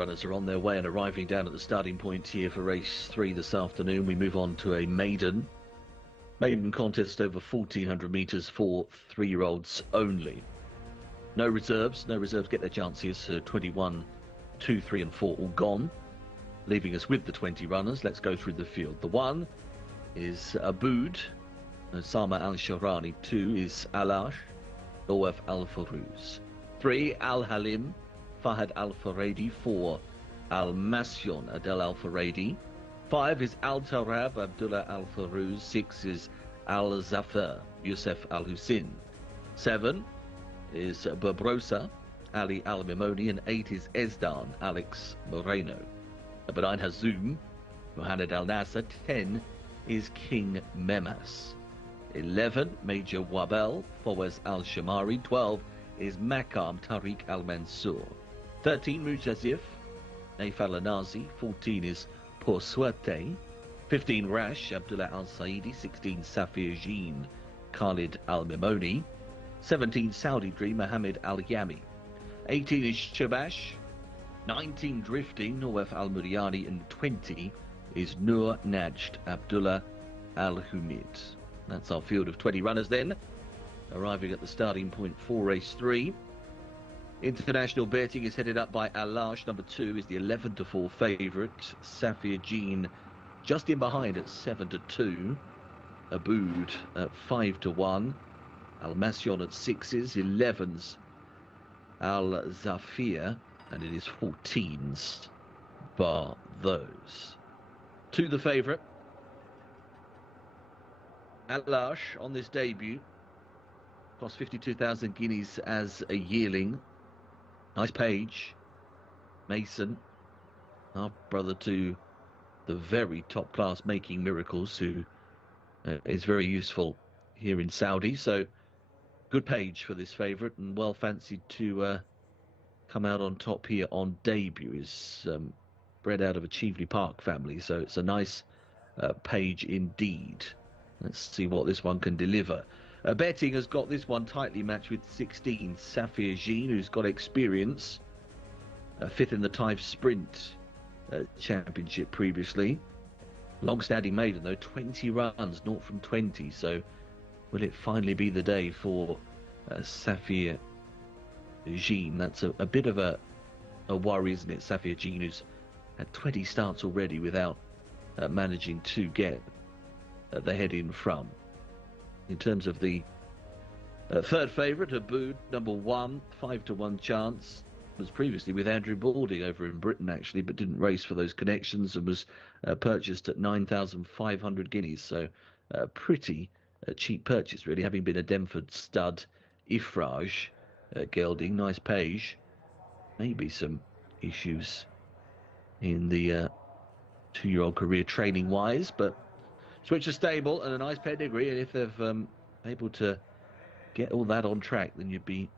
runners are on their way and arriving down at the starting point here for race 3 this afternoon. We move on to a maiden contest over 1,400 metres for 3-year-olds only. No reserves get their chances. 21, 2, 3 and 4 all gone, leaving us with the 20 runners. Let's go through the field. The 1 is Aboud, Osama Al-Sharani. 2 is Alash, Nawaf Al-Farouz. 3, Al-Halim, Fahad Al-Faradi. 4, Al-Masyon, Adel Al-Faradi. 5 is Al-Tarab, Abdullah Al-Farouz. 6 is Al-Zafar, Youssef Al-Hussein. 7 is Babrosa, Ali Al-Mimoni. And 8 is Ezdan, Alex Moreno. Number 9, Hazoum, Mohamed Al-Nasser. 10 is King Memas. 11, Major Wabel, Fawaz Al-Shamari. 12 is Makam, Tariq Al-Mansour. 13, Mujazif, Naif Al-Anazi. 14 is Pour Suerte. 15, Rash, Abdullah Al-Saidi. 16, Safir Jean, Khalid Al-Mimoni. 17, Saudi Dream, Mohammed Al-Yami. 18 is Shabash. 19, Drifting, Nawaf Al-Muriani. And 20 is Nur Najd, Abdullah Al-Humid. That's our field of 20 runners then, arriving at the starting point for race 3. International betting is headed up by Alash. Number 2 is the 11-4 favourite. Safir Jean just in behind at 7-2. Aboud at 5-1. Al-Masyon at 6s. 11s Al-Zafir, and it is 14s bar those. To the favourite, Alash on this debut, cost 52,000 guineas as a yearling. Nice page. Mason, half brother to the very top class Making Miracles, who is very useful here in Saudi. So good page for this favourite, and well fancied to come out on top here on debut. Is bred out of a Cheveley Park family, so it's a nice page indeed. Let's see what this one can deliver. Betting has got this one tightly matched with 16, Safir Jean, who's got experience. 5th in the Taif Sprint Championship previously. Long-standing maiden, though, 20 runs, 0 from 20. So will it finally be the day for Safir Jean? That's a bit of a worry, isn't it? Safir Jean, who's had 20 starts already without managing to get the head in front. In terms of the third favourite, Aboud, number 1, 5-1 chance. Was previously with Andrew Balding over in Britain, actually, but didn't race for those connections, and was purchased at 9,500 guineas. So pretty cheap purchase, really, having been a Denford stud. Ifraj gelding, nice page. Maybe some issues in the 2-year-old career training wise, but switch a stable and a nice pedigree, and if they've able to get all that on track, then you'd be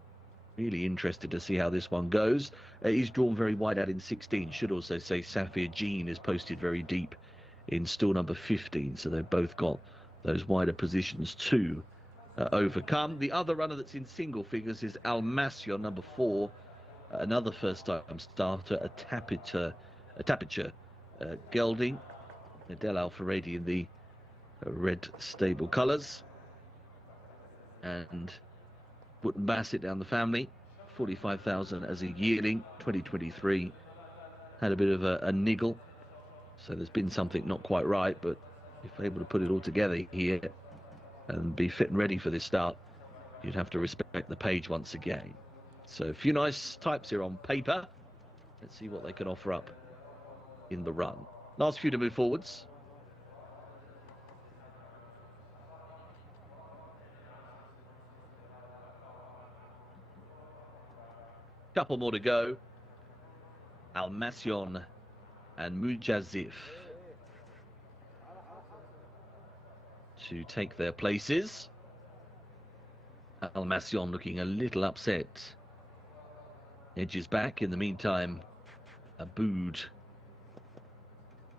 really interested to see how this one goes. He's drawn very wide out in 16. Should also say Safir Jean is posted very deep in stall number 15, so they've both got those wider positions to overcome. The other runner that's in single figures is Al-Masyon, number 4, another first-time starter, a Tapiture gelding. Adel Al-Faradi in the red stable colours, and Wootton Bassett down the family. 45,000 as a yearling. 2023 had a bit of a niggle, so there's been something not quite right, but if able to put it all together here and be fit and ready for this start, you'd have to respect the page once again. So a few nice types here on paper. Let's see what they can offer up in the run. Last few to move forwards. Couple more to go. Al-Masyon and Mujazif to take their places. Al-Masyon looking a little upset. Edges back. In the meantime, Aboud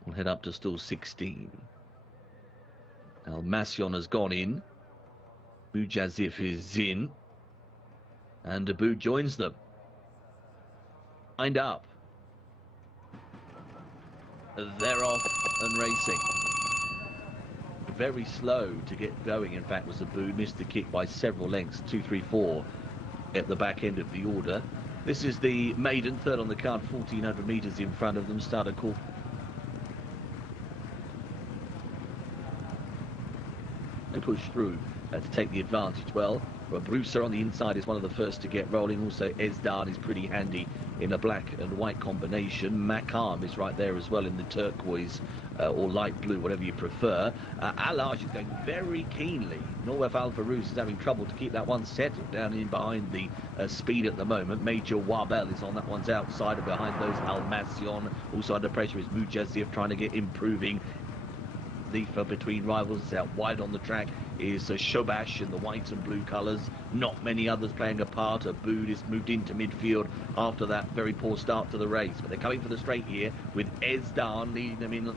will head up to stall 16. Al-Masyon has gone in. Mujazif is in. And Aboud joins them. Lined up. they're off and racing. Very slow to get going, in fact, was Abood. Missed the kick by several lengths, 2, 3, 4 at the back end of the order. This is the maiden, third on the card, 1,400 metres in front of them. Starter call. And push through to take the advantage. Well, Brucer on the inside is one of the first to get rolling. Also, Ezdan is pretty handy in a black and white combination. Makam is right there as well in the turquoise or light blue, whatever you prefer. Alage is going very keenly. Norwef Al Farouz is having trouble to keep that one settled down in behind the speed at the moment. Major Wabel is on that one's outside, and behind those Almacion. Also under pressure is Mujazif trying to get improving. For between rivals out wide on the track is Shobash in the white and blue colours. Not many others playing a part. Abood is moved into midfield after that very poor start to the race, but they're coming for the straight here with Ezdan leading them in.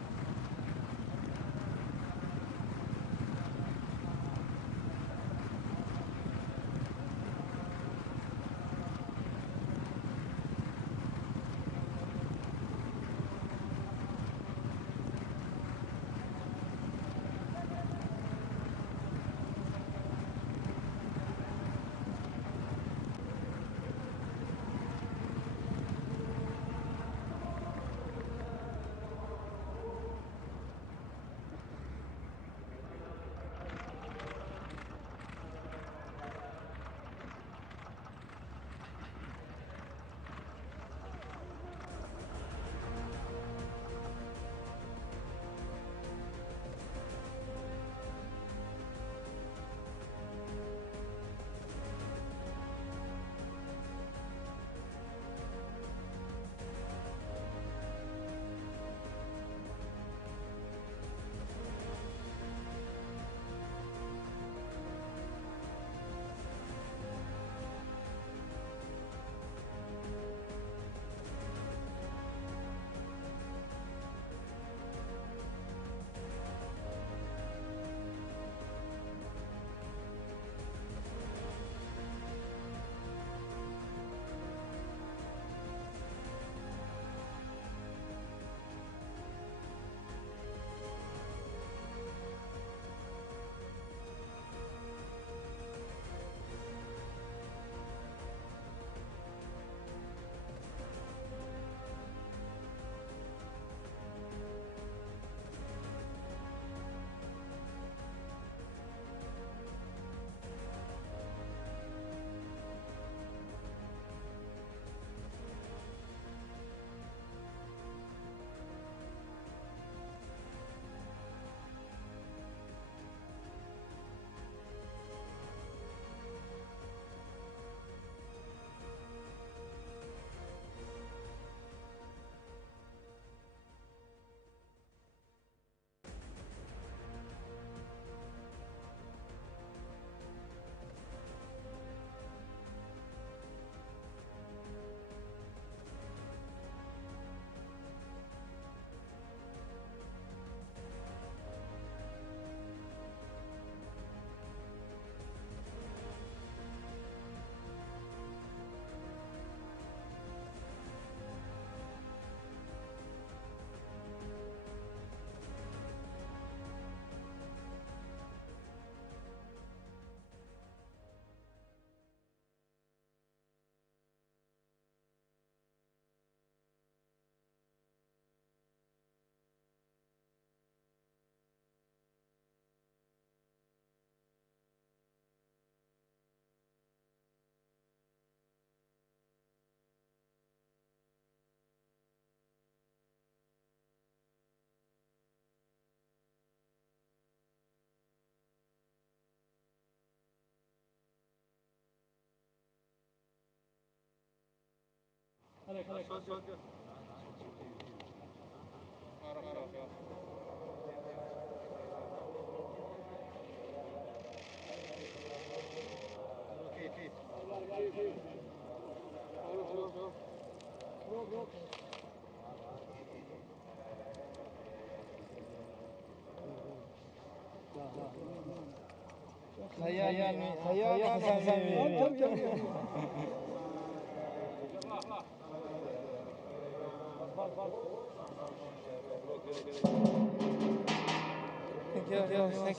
Thank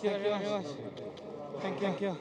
you very much. Thank you.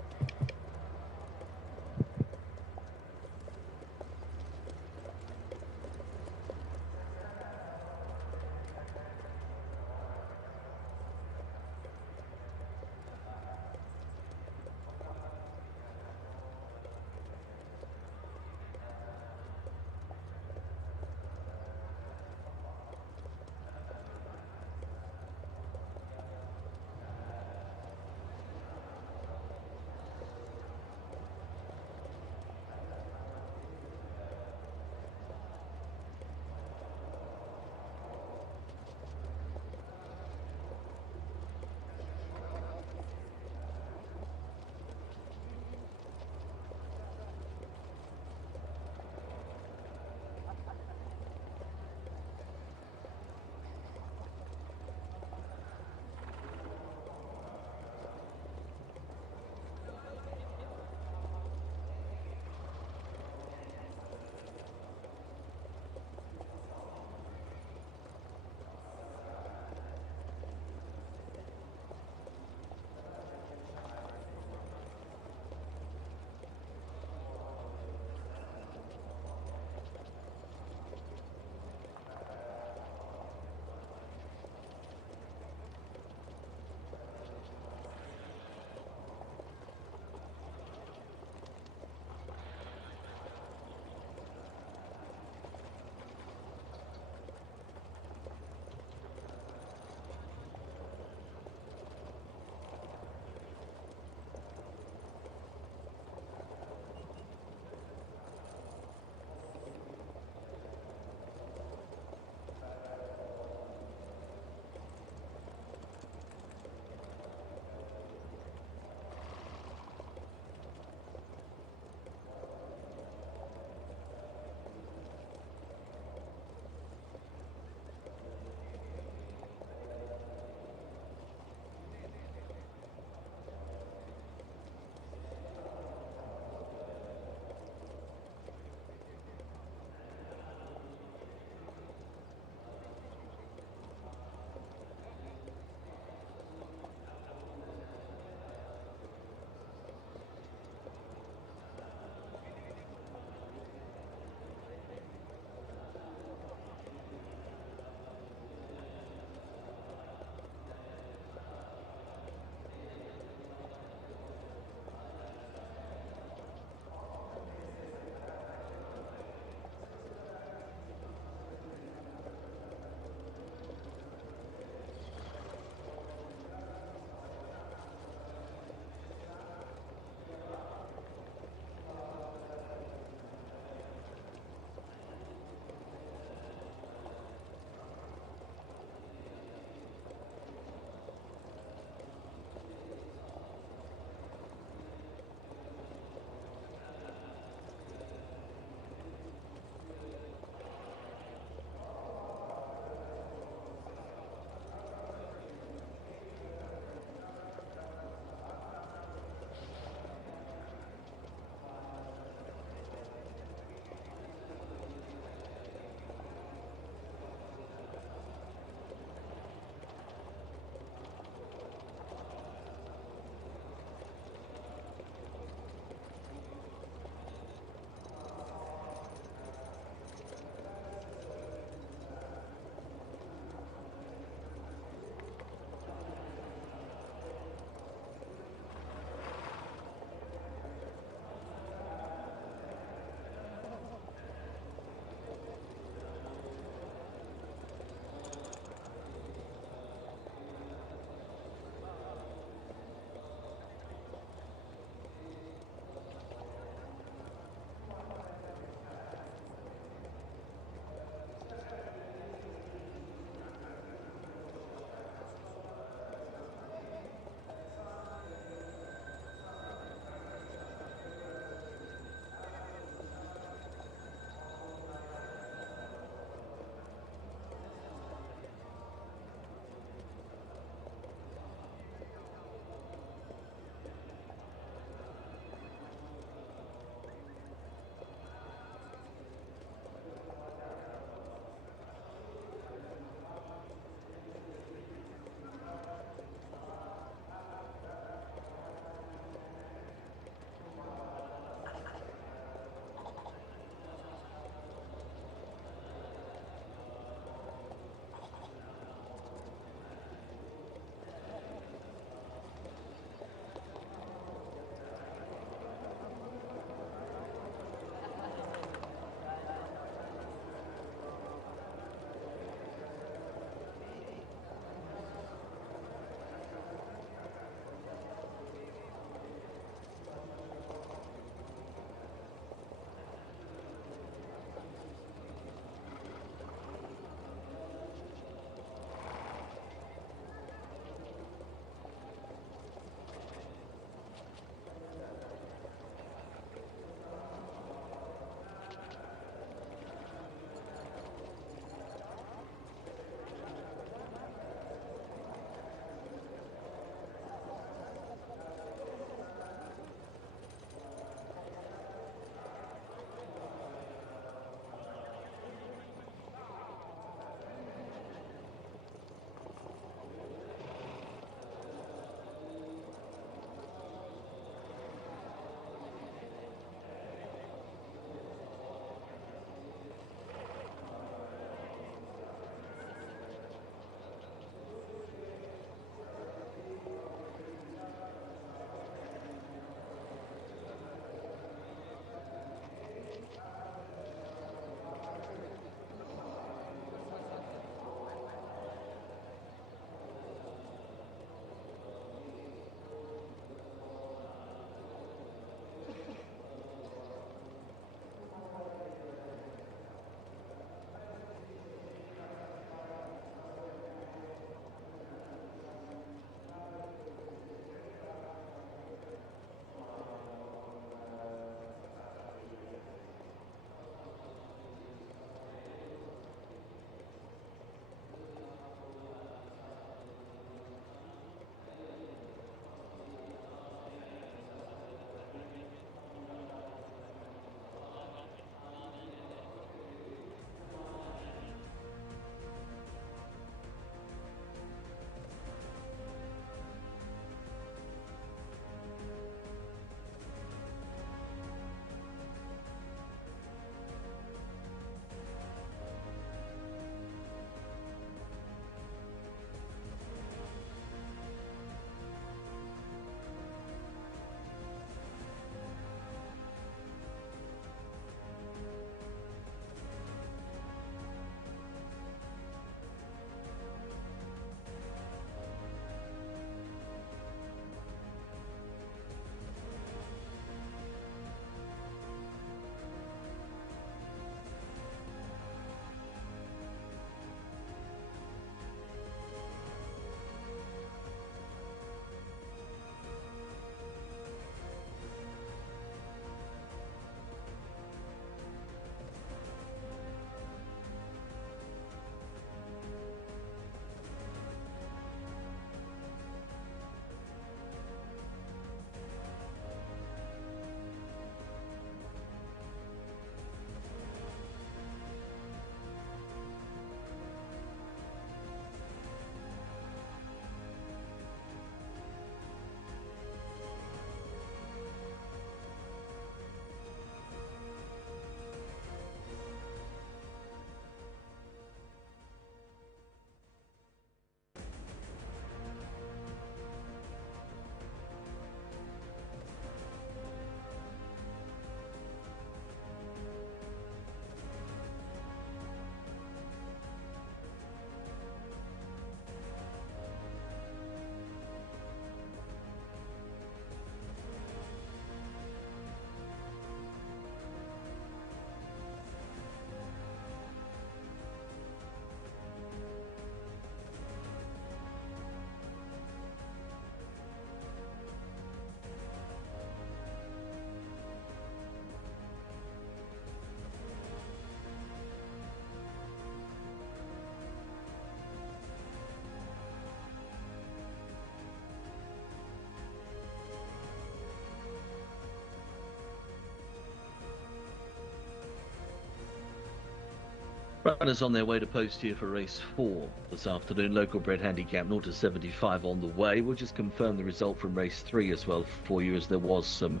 Runners on their way to post here for race 4 this afternoon. Local bred handicap 0 to 75 on the way. We'll just confirm the result from race 3 as well for you, as there was some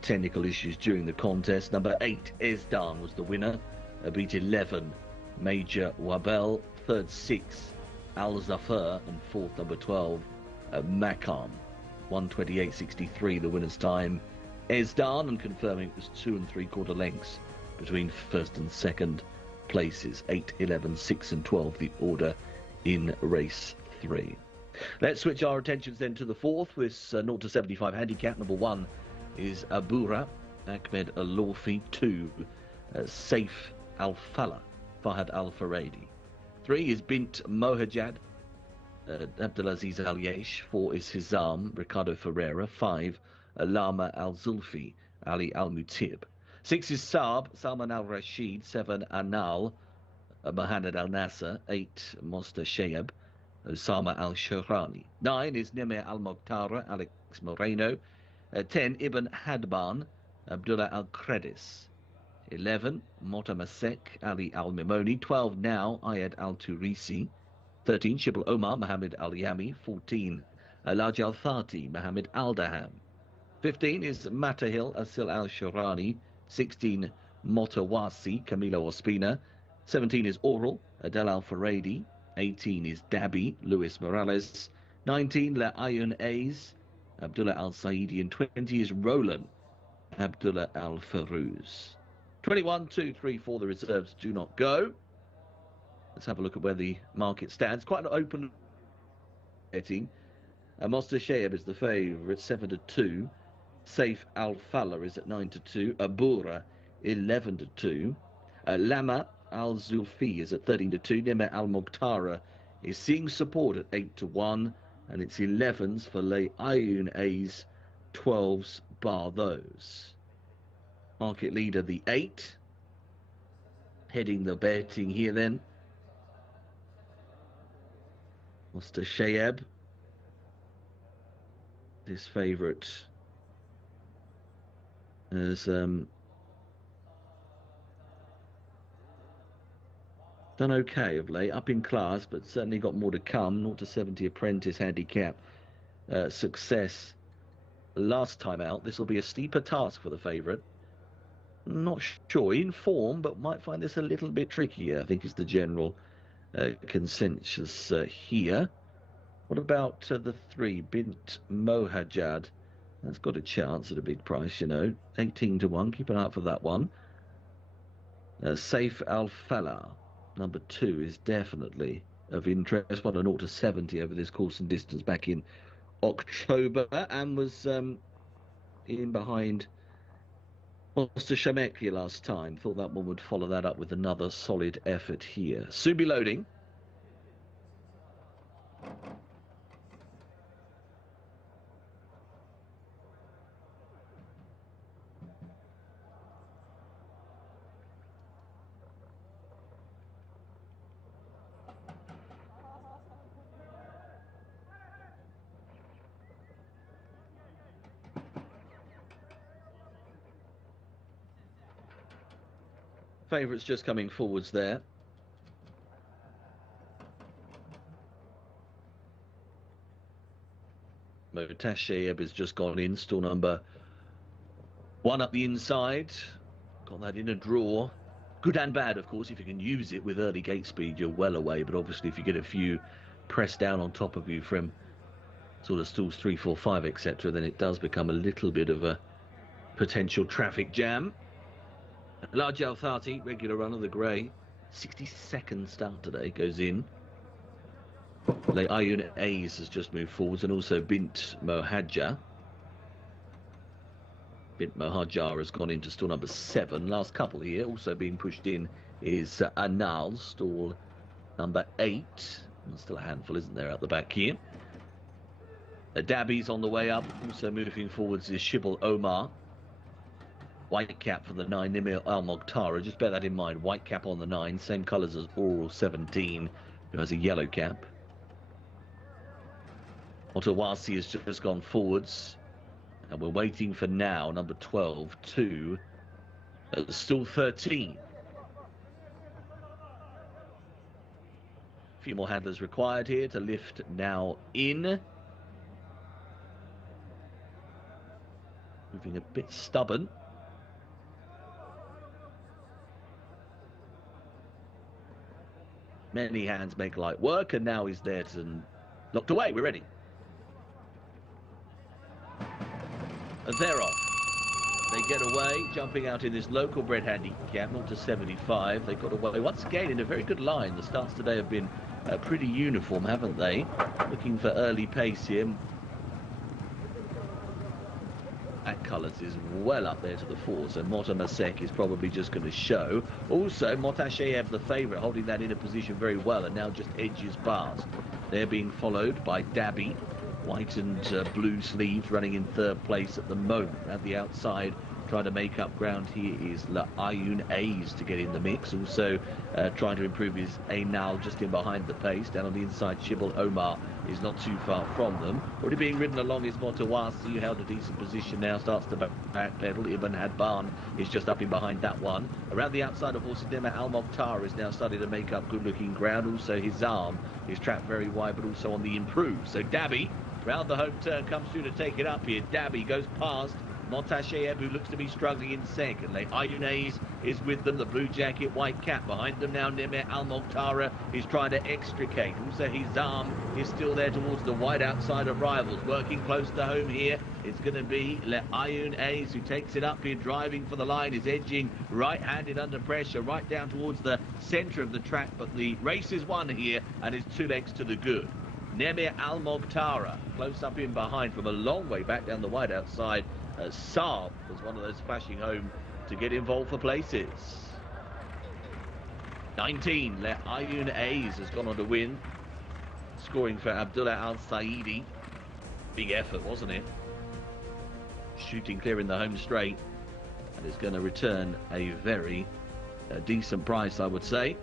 technical issues during the contest. Number 8, Esdan, was the winner. Beat 11, Major Wabel. Third, 6, Al Zafar. And fourth, number 12, Makam. 1:28.63 the winner's time. Esdan, and confirming it was 2 3/4 lengths between first and second places. 8, 11, 6 and 12 the order in race 3. Let's switch our attentions then to the fourth with 0 to 75 handicap. Number 1 is Abura, Ahmed Al-Lawfi. 2, Saif Al-Fala, Fahad Al-Faradi. 3 is Bint Mohajad, Abdulaziz Al-Yesh. 4 is Hizam, Ricardo Ferreira. 5, Lama Al-Zulfi, Ali Al-Mutib. 6 is Saab, Salman Al-Rashid. 7, Anal, Mohamed Al-Nasser. 8, Mosta Shayab, Osama Al-Shohrani. 9 is Nemir Al-Mokhtara, Alex Moreno. 10, Ibn Hadban, Abdullah Al-Kredis. 11, Motamasek, Ali Al-Mimoni. 12, now, Ayed Al-Turisi. 13, Shibal Omar, Mohammed Al-Yami. 14, Alaj Al-Thati, Mohammed Al-Daham. 15 is Matahil, Asil Al-Shorani. 16, Motawasi, Camilo Ospina. 17 is Oral, Adel Al-Faradi. 18 is Dabi, Luis Morales. 19, La Ayun Ays, Abdullah Al-Saidi. And 20 is Roland, Abdullah Al-Farouz. 21, 2, 3, 4, the reserves do not go. Let's have a look at where the market stands. Quite an open betting. Mosta Shayab is the favourite, 7 to 2. Saif Al-Fala is at 9 to 2. Abura, 11 to 2. Lama Al-Zulfi is at 13 to 2. Nimeh Al-Mokhtara is seeing support at 8 to 1. And it's 11s for Le Ayun A's, 12s bar those. Market leader, the 8. Heading the betting here then. Mosta Shayab, this favourite, has done okay of late, up in class, but certainly got more to come. 0 to 70 apprentice handicap success last time out. This will be a steeper task for the favourite. Not sure, in form, but might find this a little bit trickier, I think is the general consensus here. What about the 3, Bint Mohajad? That's got a chance at a big price, you know. 18 to 1, keep an eye out for that one. Saif Al-Fala, number 2, is definitely of interest. Won a 0 to 70 over this course and distance back in October, and was in behind Mosta Shamek last time. Thought that one would follow that up with another solid effort here. Soon be loading. Favourites just coming forwards there. Motashev has just gone in, still number 1 up the inside. Got that in a draw. Good and bad, of course. If you can use it with early gate speed, you're well away. But obviously, if you get a few pressed down on top of you from sort of stalls 3, 4, 5, etc., then it does become a little bit of a potential traffic jam. Large Al-Thati, regular runner, the grey. 62nd start today, goes in. Le Ayun A's has just moved forwards, and also Bint Mohajja. Bint Mohajja has gone into stall number 7. Last couple here, also being pushed in, is Anal, stall number 8. There's still a handful, isn't there, at the back here. Dabi's on the way up. Also moving forwards is Shibal Omar. White cap for the 9, Nimir Al-Mokhtara. Just bear that in mind. White cap on the 9, same colours as Oral 17, who has a yellow cap. Otawasi has just gone forwards. And we're waiting for now, number 12, 2, still 13. few more handlers required here to lift now in. Moving a bit stubborn. Many hands make light work, and now he's there to locked away. We're ready. And they're off. They get away, jumping out in this local bred handicap, 0 to 75. They got away once again in a very good line. The starts today have been pretty uniform, haven't they? Looking for early pace here. That colours is well up there to the fore, so Motamasek is probably just going to show. Also, Motasheyev, the favourite, holding that inner position very well and now just edges past. They're being followed by Dabby, white and blue sleeves, running in third place at the moment. At the outside, trying to make up ground here is La Ayun A's to get in the mix. Also trying to improve his Ainal just in behind the pace. Down on the inside, Shibble Omar is not too far from them. Already being ridden along is Motawasi, who held a decent position now, starts to backpedal. Ibn Hadban is just up in behind that one. Around the outside of Horsidema, Al Mokhtar is now starting to make up good-looking ground. Also, his arm is trapped very wide, but also on the improve. So Dabby, round the home turn, comes through to take it up here. Dabby goes past Motasheyev, who looks to be struggling in second. Ayunays is with them, the blue jacket, white cap behind them now. Nemir Al Mokhtara is trying to extricate. Also, his arm is still there towards the wide outside of rivals. Working close to home here, it's going to be Le Ayun A's who takes it up here, driving for the line, is edging right-handed under pressure, right down towards the centre of the track. But the race is won here and is 2 legs to the good. Nemir Al Mokhtara close up in behind from a long way back down the wide outside. Saab was one of those flashing home to get involved for places. 19, Le Ayun A's has gone on to win. Scoring for Abdullah Al-Saidi. Big effort, wasn't it? Shooting clear in the home straight. And it's going to return a very decent price, I would say.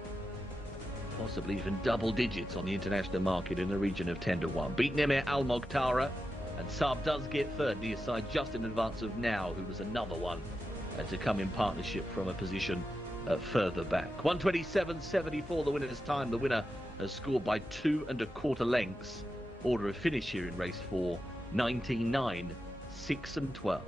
Possibly even double digits on the international market in the region of 10 to 1. Beat Nemir Al Mokhtara. And Saab does get third near side just in advance of Now, who was another one to come in partnership from a position further back. 127.74 the winner's time. The winner has scored by 2 1/4 lengths. Order of finish here in race 4, 19-9, 6 and 12.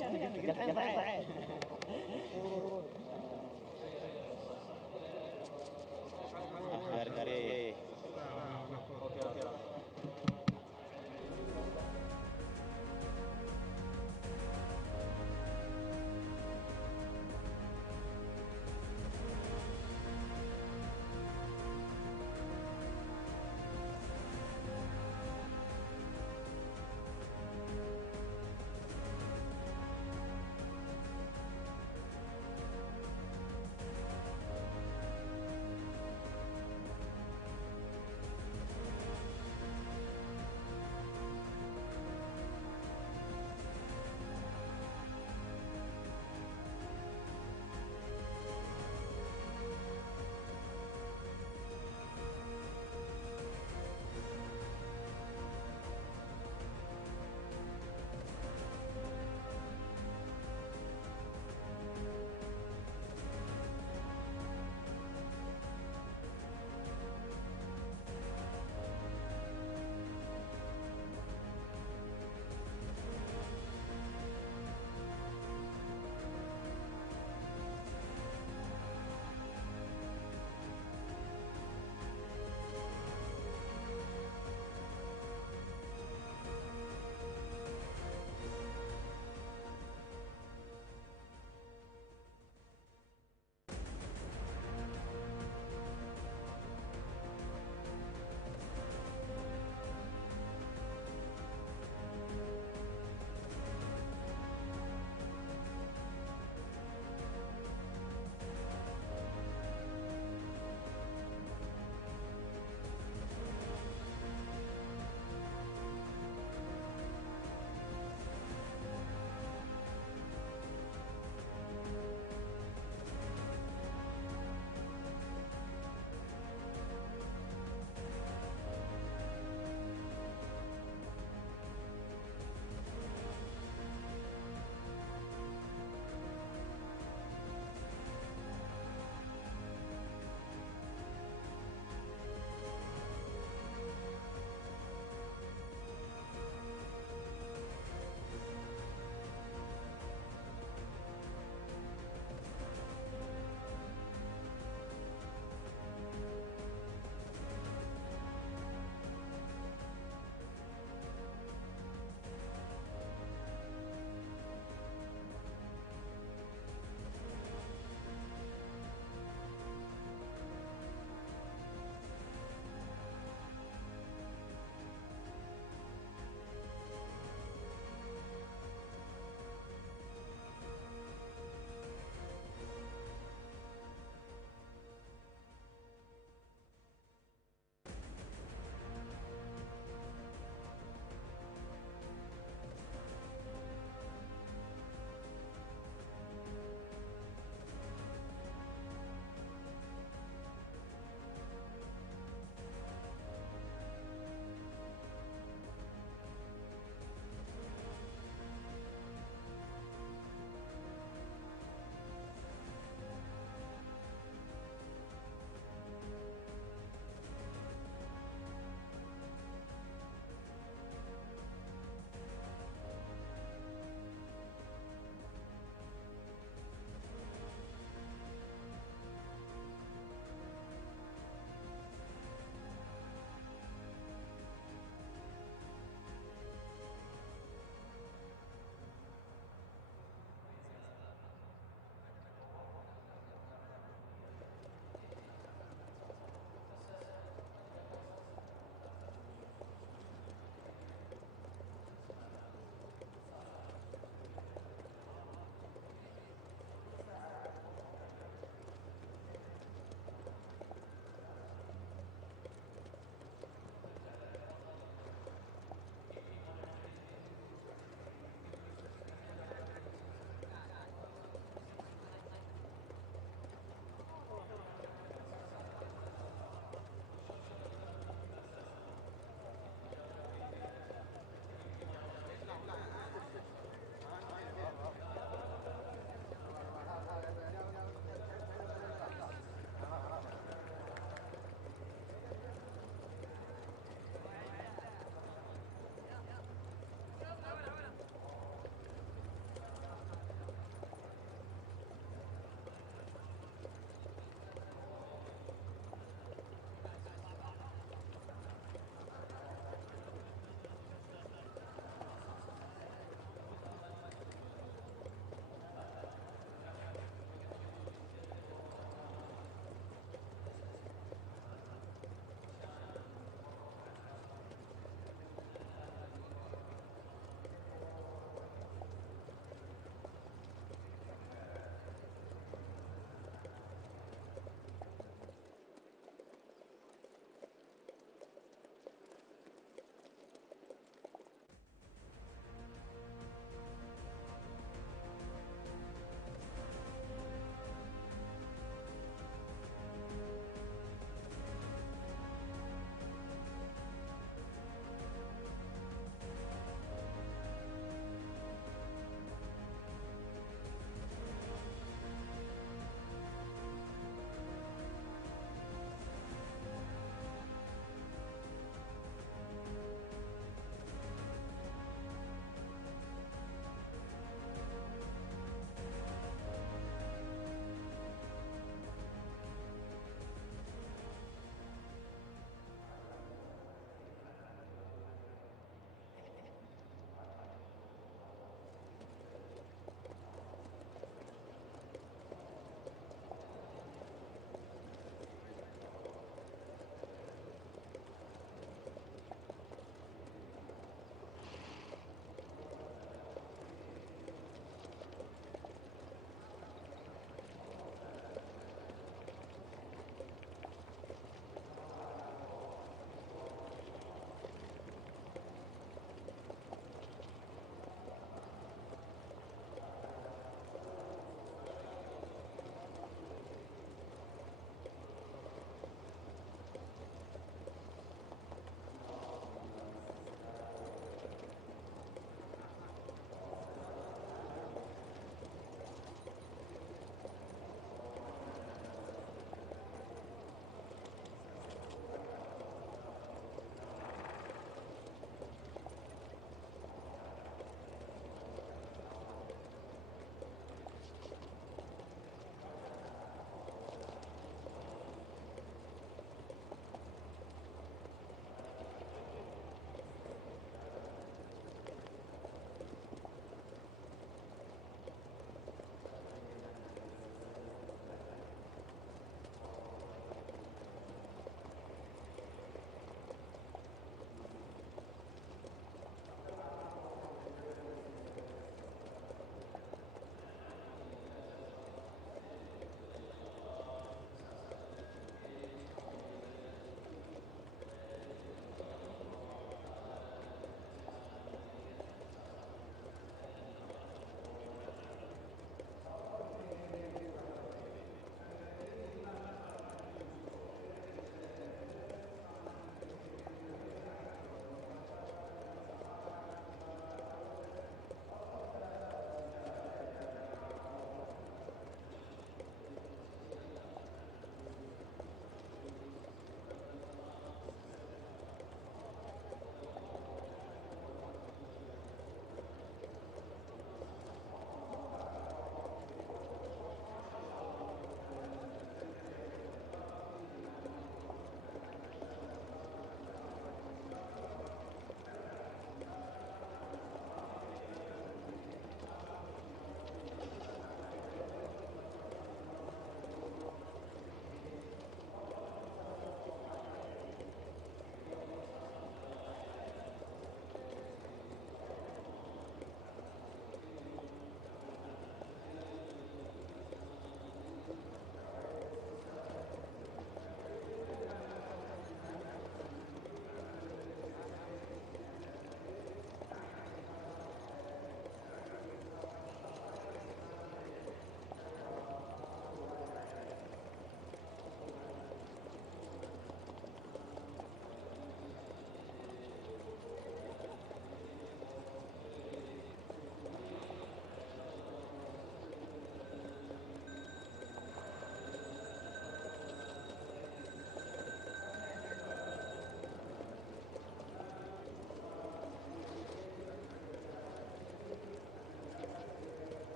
Garis.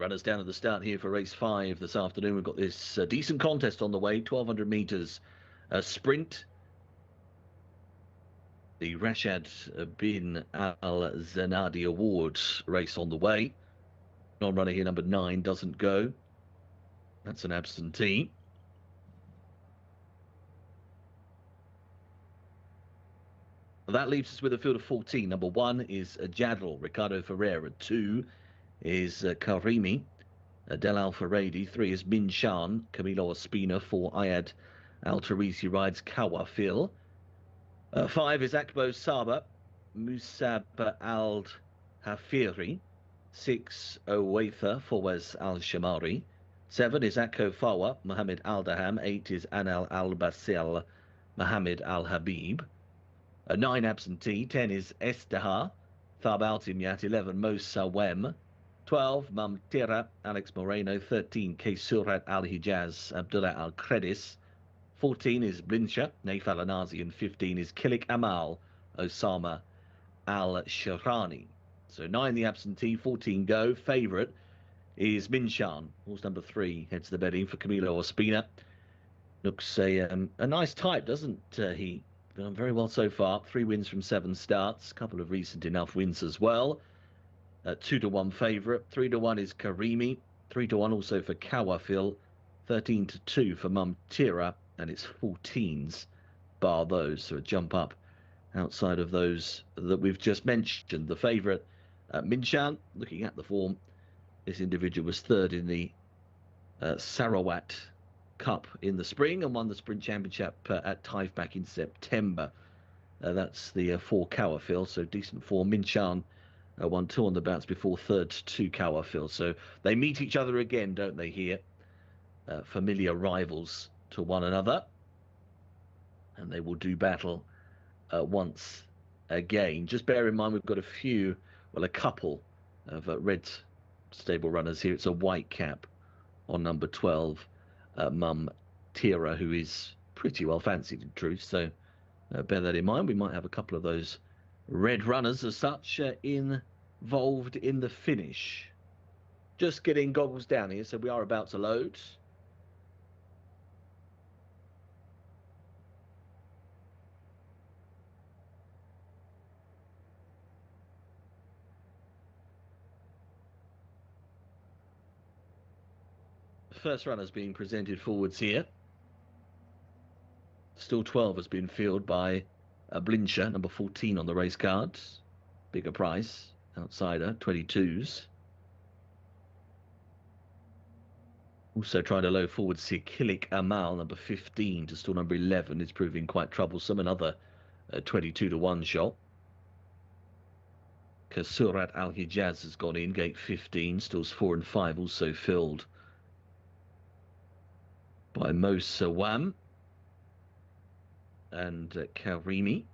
Runners down at the start here for race 5 this afternoon. We've got this decent contest on the way, 1,200 metres sprint. The Rashad bin Al Zanadi Awards race on the way. Non-runner here, number 9, doesn't go. That's an absentee. That leaves us with a field of 14. Number 1 is Jadal, Ricardo Ferreira. 2 is Karimi, Del Al-Faradi. 3 is Min Shan, Camilo Ospina. 4, Ayad Al-Tarisi rides Kawafil. 5 is Akbo Saba, Musab Al-Hafiri. 6, Owaitha, Fawaz Al-Shamari. 7 is Akko Fawa, Mohammed Al-Daham. 8 is Anal Al-Basil, Mohammed Al-Habib. 9 absentee. 10 is Estaha, Thab Al-Timyat. 11, Mo Sawem. 12, Mamtira, Alex Moreno. 13, Kesurat Al-Hijaz, Abdullah Al-Credis. 14 is Blinsha, Naif Al-Anazi. And 15 is Kilik Amal, Osama Al-Shirani. So 9 the absentee, 14 go. Favourite is Minshan. Horse number 3 heads the bedding for Camilo Ospina. Looks a nice type, doesn't he? Done very well so far. 3 wins from 7 starts. A couple of recent enough wins as well. 2-1 favourite. 3-1 is Karimi. 3-1 also for Kawafil. 13-2 for Mumtira. And it's 14s bar those. So a jump up outside of those that we've just mentioned. The favourite, Minshan, looking at the form, this individual was 3rd in the Sarawat Cup in the spring and won the Sprint Championship at Taif back in September. That's the 4 Kawafil, so decent form. Minshan won 2 on the bounce before 3rd to Kawafil. So they meet each other again, don't they, here? Familiar rivals to one another. And they will do battle once again. Just bear in mind we've got a couple of red stable runners here. It's a white cap on number 12. Mum Tira, who is pretty well fancied in truth, so bear that in mind. We might have a couple of those red runners as such involved in the finish. Just getting goggles down here, so we are about to load. First runners being presented forwards here. Still 12 has been filled by Blinsha, number 14 on the race cards. Bigger price, outsider, 22s. Also trying to load forward Sikilik Amal, number 15, to stall number 11. Is proving quite troublesome. Another 22-1 shot. Kasurat Al-Hijaz has gone in, gate 15. Stalls 4 and 5 also filled by Mo Sawam and Karimi.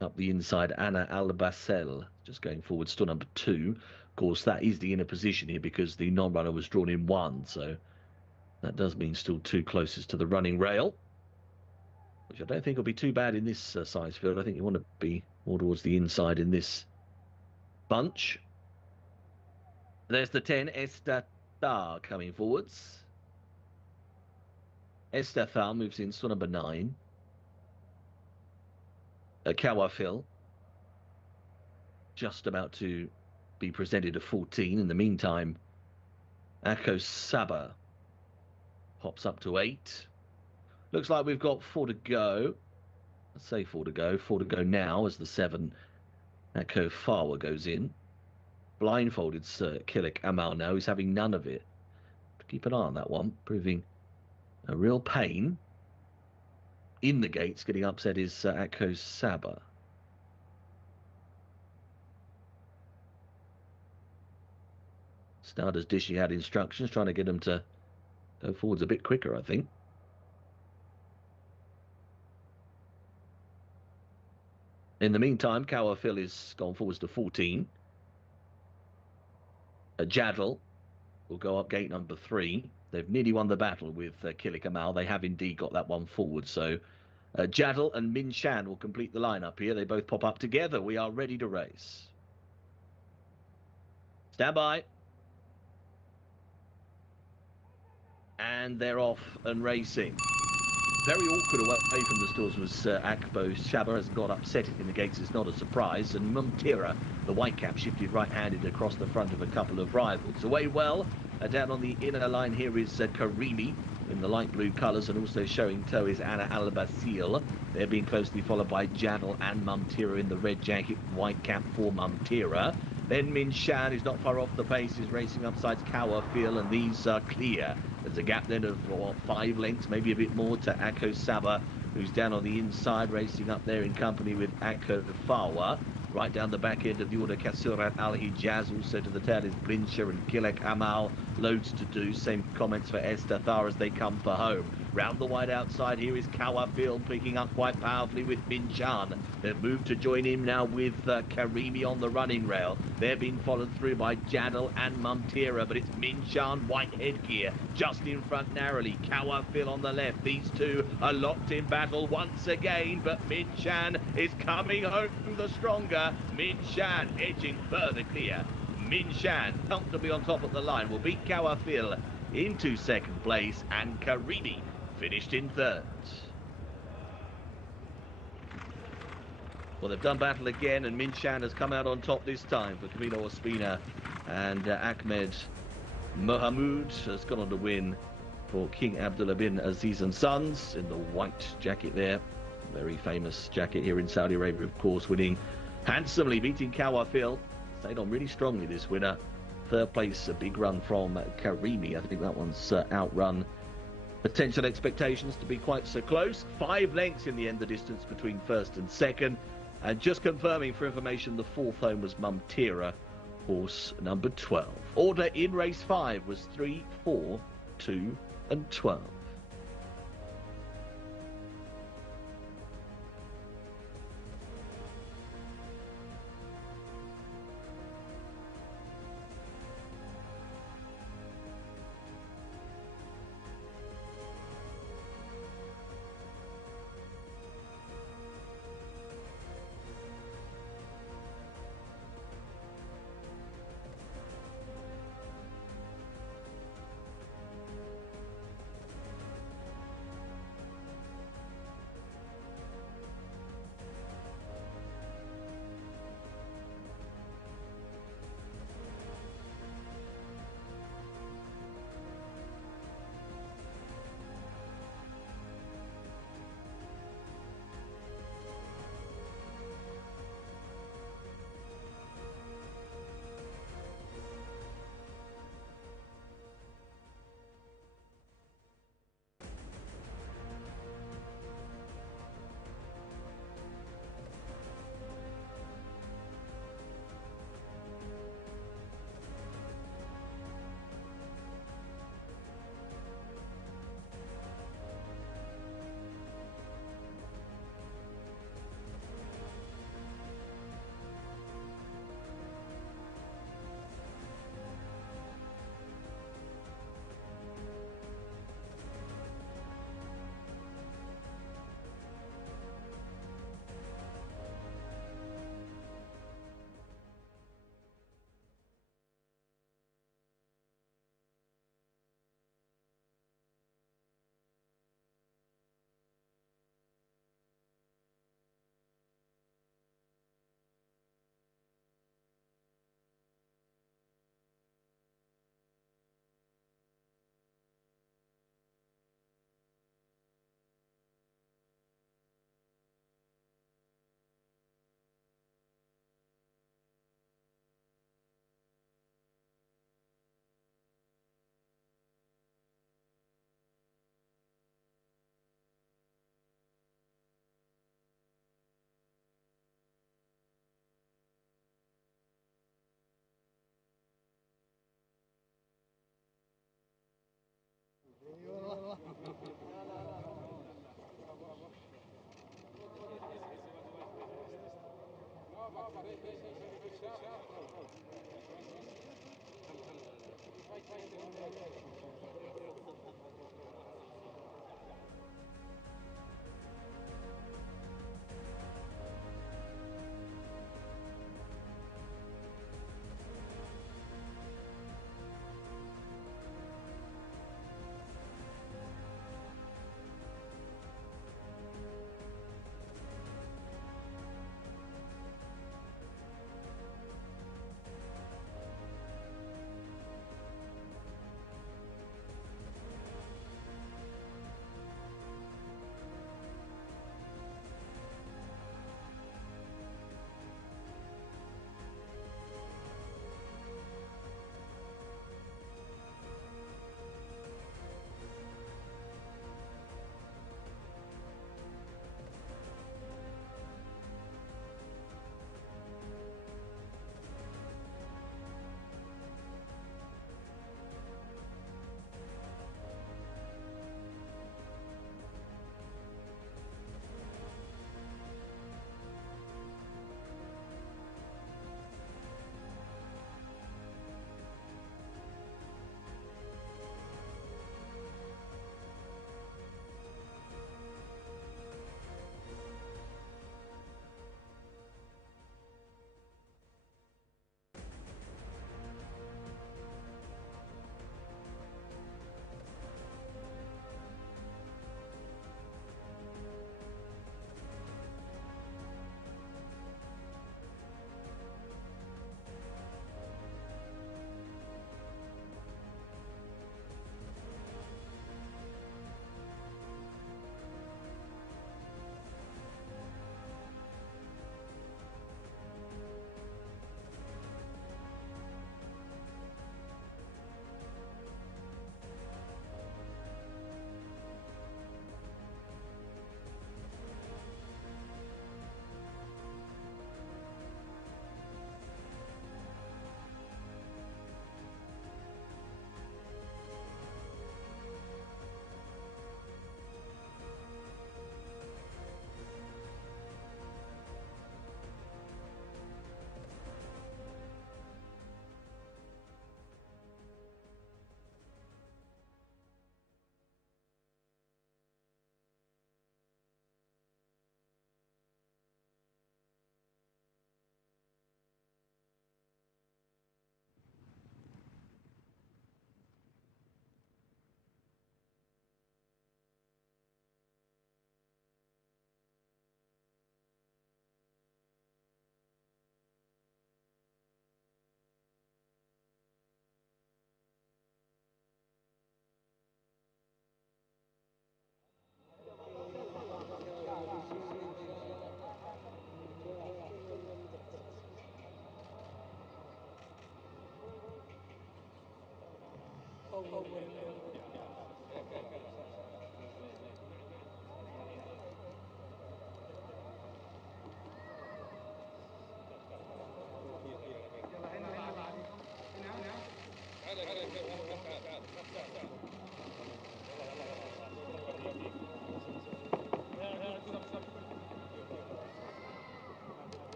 Up the inside, Anna Al-Basel, just going forward, stall number 2. Of course, that is the inner position here because the non-runner was drawn in 1, so that does mean still 2 closest to the running rail, which I don't think will be too bad in this size field. I think you want to be more towards the inside in this bunch. There's the 10, Esther coming forwards. Estethar moves in, stall number 9. Kawafil just about to be presented at 14. In the meantime, Akko Saba pops up to 8. Looks like we've got 4 to go. Let's say 4 to go. 4 to go now as the 7 Akko Fawa goes in. Blindfolded Sir Kilik Amal now. He's having none of it. Keep an eye on that one. Proving a real pain. In the gates, getting upset is Akko Saba. Starters dishing out instructions, trying to get them to go forwards a bit quicker, I think. In the meantime, Kawafil is gone forwards to 14. Jadal will go up gate number 3. They've nearly won the battle with Kilik Amal. They have indeed got that one forward. So Jadal and Min Shan will complete the lineup here. They both pop up together. We are ready to race. Stand by. And they're off and racing. Very awkward away from the stalls was Akbo. Shaba has got upset in the gates. It's not a surprise. And Mumtira, the white cap, shifted right-handed across the front of a couple of rivals. Away well. Down on the inner line here is Karimi in the light blue colours, and also showing toe is Anna Al-Basil. They're being closely followed by Jadal and Mumtira in the red jacket, white cap for Mumtira. Then Min Shan, who's not far off the pace, is racing up sides Kawa Phil, and these are clear. There's a gap then of 5 lengths, maybe a bit more, to Akko Saba, who's down on the inside, racing up there in company with Akko Fawa. Right down the back end of the order, Kasurat Al-Hijaz. Also to the tail is Blinsher and Gilek Amal. Loads to do. Same comments for Estathar as they come for home. Round the wide outside here is Kawafil, picking up quite powerfully with Minchan. They've moved to join him now with Karimi on the running rail. They're being followed through by Jadal and Mumtira, but it's Minchan, white headgear, just in front narrowly. Kawafil on the left. These two are locked in battle once again, but Minchan is coming home the stronger. Minchan edging further clear. Minchan comfortably on top of the line will beat Kawafil into second place, and Karimi finished in third. Well, they've done battle again, and Minchan has come out on top this time for Camilo Ospina, and Ahmed Mohamoud has gone on to win for King Abdullah bin Aziz and Sons in the white jacket there. Very famous jacket here in Saudi Arabia, of course, winning handsomely, beating Kawafil. Stayed on really strongly, this winner. Third place, a big run from Karimi. I think that one's outrun potential expectations to be quite so close. 5 lengths in the end, the distance between first and second. And just confirming for information, the fourth home was Mumtira, horse number 12. Order in race 5 was 3, 4, 2 and 12.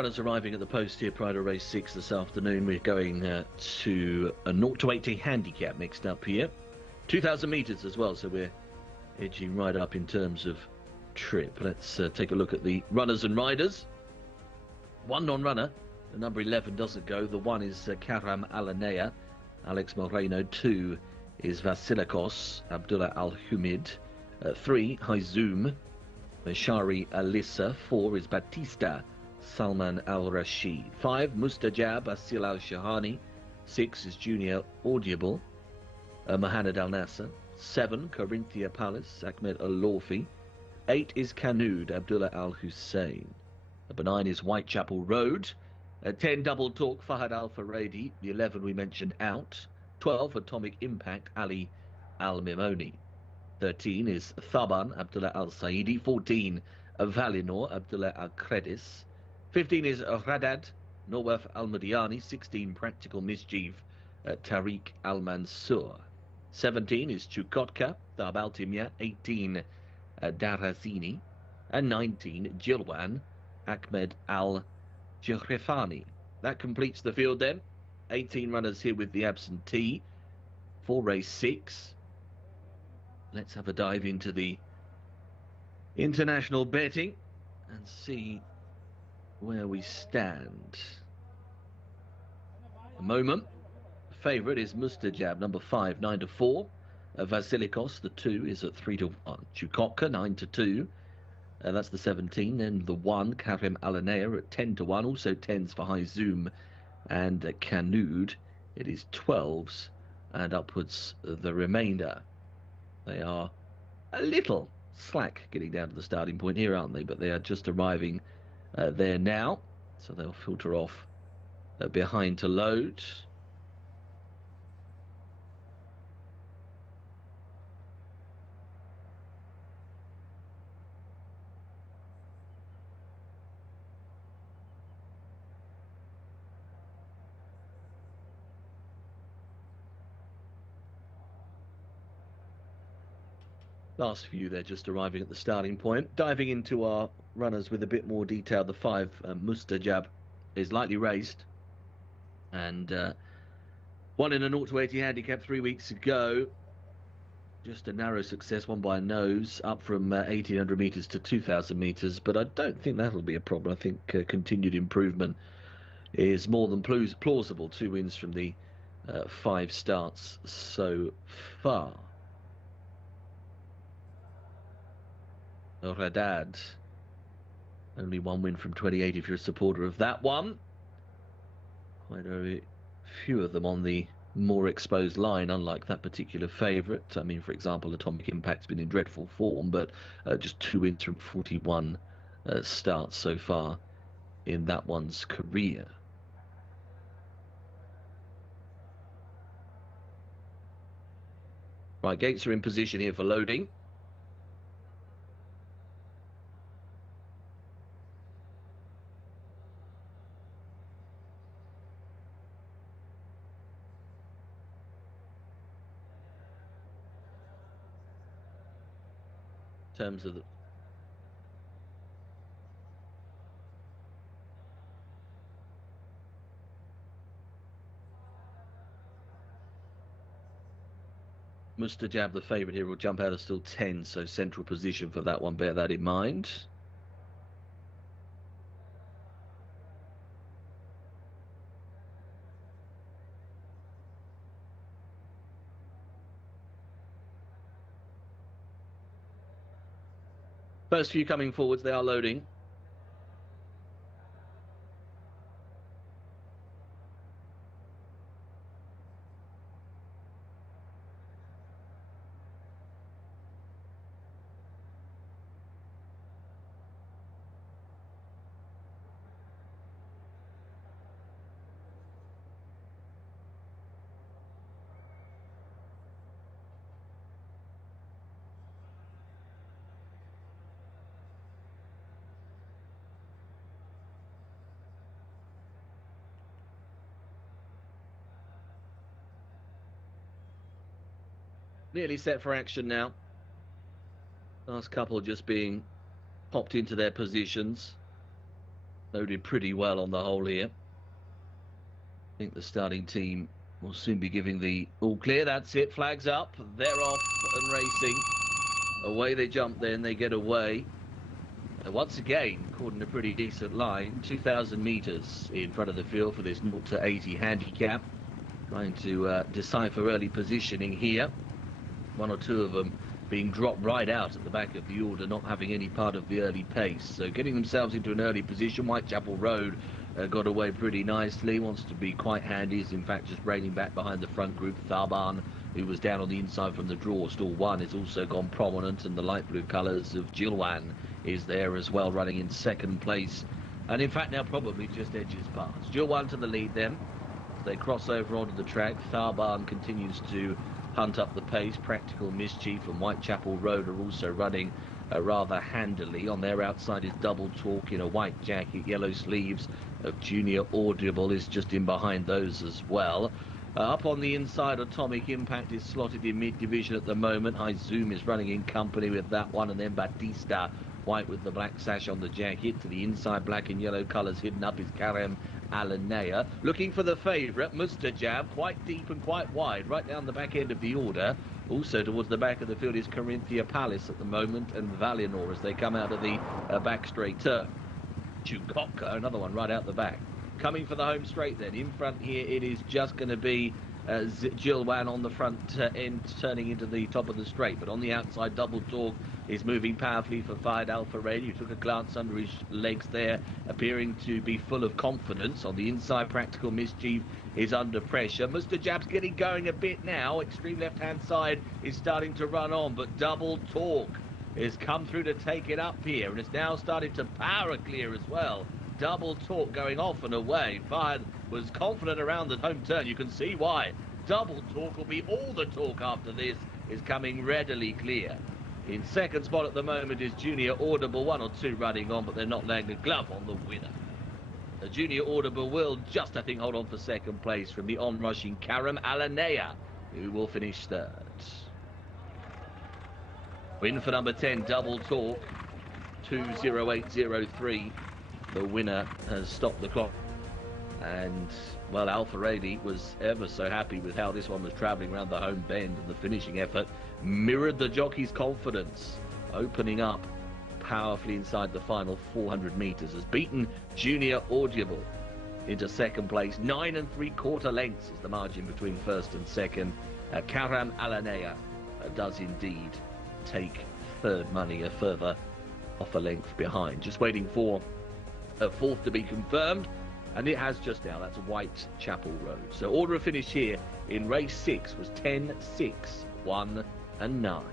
Runners arriving at the post here prior to race 6 this afternoon. We're going to a 0 to 80 handicap mixed up here. 2,000 metres as well, so we're edging right up in terms of trip. Let's take a look at the runners and riders. One non-runner, the number 11 doesn't go. The 1 is Karam Alanea, Alex Moreno. 2 is Vasilikos, Abdullah Al-Humid. 3, Haizum, Shari Alissa. 4 is Batista, Salman Al-Rashid. 5, Mustajab, Asil Al-Shahani. 6 is Junior Audible, Mohamed Al-Nasser. 7, Corinthia Palace, Ahmed Al-Lawfi. 8 is Canood, Abdullah Al-Hussein. Number 9 is Whitechapel Road. 10, Double Talk, Fahad Al-Faradi. The 11 we mentioned out. 12, Atomic Impact, Ali Al-Mimoni. 13 is Thaban, Abdullah Al-Saidi. 14, Valinor, Abdullah Al-Kredis. 15 is Radad, Norwaf Al-Madiani. 16, Practical Mischief, Tariq Al-Mansur. 17 is Chukotka, Thab Al-Timya. 18, Darazini. And 19, Jilwan, Ahmed Al-Jahrifani. That completes the field then. 18 runners here with the absentee for race 6. Let's have a dive into the international betting and see where we stand. A moment. The favourite is Mustajab, number 5, 9 to 4. Vasilikos, the 2, is at 3 to 1. Chukotka, 9 to 2. That's the 17. Then the 1, Karim Alanea, at 10 to 1. Also 10s for Haizum and Canood. It is 12s and upwards the remainder. They are a little slack getting down to the starting point here, aren't they? But they are just arriving there now, so they'll filter off behind to load. Last few there just arriving at the starting point. Diving into our runners with a bit more detail. The 5, Mustajab, is lightly raced and won in a 0 to 80 handicap 3 weeks ago. Just a narrow success, won by a nose, up from 1,800 metres to 2,000 metres. But I don't think that'll be a problem. I think continued improvement is more than plausible. 2 wins from the 5 starts so far. Radad, only 1 win from 28 if you're a supporter of that one. Quite a few of them on the more exposed line, unlike that particular favourite. I mean, for example, Atomic Impact's been in dreadful form, but just 2 wins from 41 starts so far in that one's career. Right, gates are in position here for loading. Terms of the Mustajab, the favourite here, will jump out of still 10, so central position for that one, bear that in mind. First few coming forwards, they are loading. Nearly set for action now. Last couple just being popped into their positions. Loaded pretty well on the whole here. I think the starting team will soon be giving the all clear. That's it, flags up. They're off and racing. Away they jump then, they get away. Once again, caught in a pretty decent line, 2,000 metres in front of the field for this 0 to 80 handicap. Trying to decipher early positioning here. One or two of them being dropped right out at the back of the order, not having any part of the early pace. So getting themselves into an early position. Whitechapel Road got away pretty nicely, wants to be quite handy, is in fact just reining back behind the front group. Tharban, who was down on the inside from the draw, stall one, is also gone prominent, and the light blue colours of Jilwan is there as well, running in second place. And in fact now probably just edges past. Jilwan to the lead then. As they cross over onto the track, Tharban continues to hunt up the pace. Practical Mischief and Whitechapel Road are also running rather handily. On their outside is Double Talk in a white jacket, yellow sleeves of Junior Audible is just in behind those as well. Up on the inside, Atomic Impact is slotted in mid-division at the moment. High Zoom is running in company with that one, and then Batista, white with the black sash on the jacket. To the inside, black and yellow colours hidden up is Karem Alanea. Looking for the favourite, Mustajab, quite deep and quite wide, right down the back end of the order. Also towards the back of the field is Corinthia Palace at the moment, and Valinor as they come out of the back straight turn. Chukotka, another one right out the back. Coming for the home straight then. In front here, it is just going to be Jilwan on the front end, turning into the top of the straight. But on the outside, Double Talk is moving powerfully for Fired Alpha Red. You took a glance under his legs there, appearing to be full of confidence. On the inside, Practical Mischief is under pressure. Mr. Jab's getting going a bit now. Extreme left-hand side is starting to run on, but Double Talk has come through to take it up here, and it's now starting to power clear as well. Double Talk going off and away. Fired was confident around the home turn. You can see why. Double Talk will be all the talk after this, is coming readily clear. In second spot at the moment is Junior Audible. One or two running on, but they're not laying a glove on the winner. The Junior Audible will just, I think, hold on for second place from the on-rushing Karem Alanea, who will finish third. Win for number 10, Double Talk, 2:08.03. The winner has stopped the clock. And, well, Alpha Rady was ever so happy with how this one was travelling around the home bend, and the finishing effort mirrored the jockey's confidence, opening up powerfully inside the final 400 metres. Has beaten Junior Audible into second place. 9 3/4 lengths is the margin between first and second. Karem Alanea does indeed take third money, a further off a length behind. Just waiting for a fourth to be confirmed, and it has just now. That's Whitechapel Road. So order of finish here in race 6 was 10, 6, 1 and 9.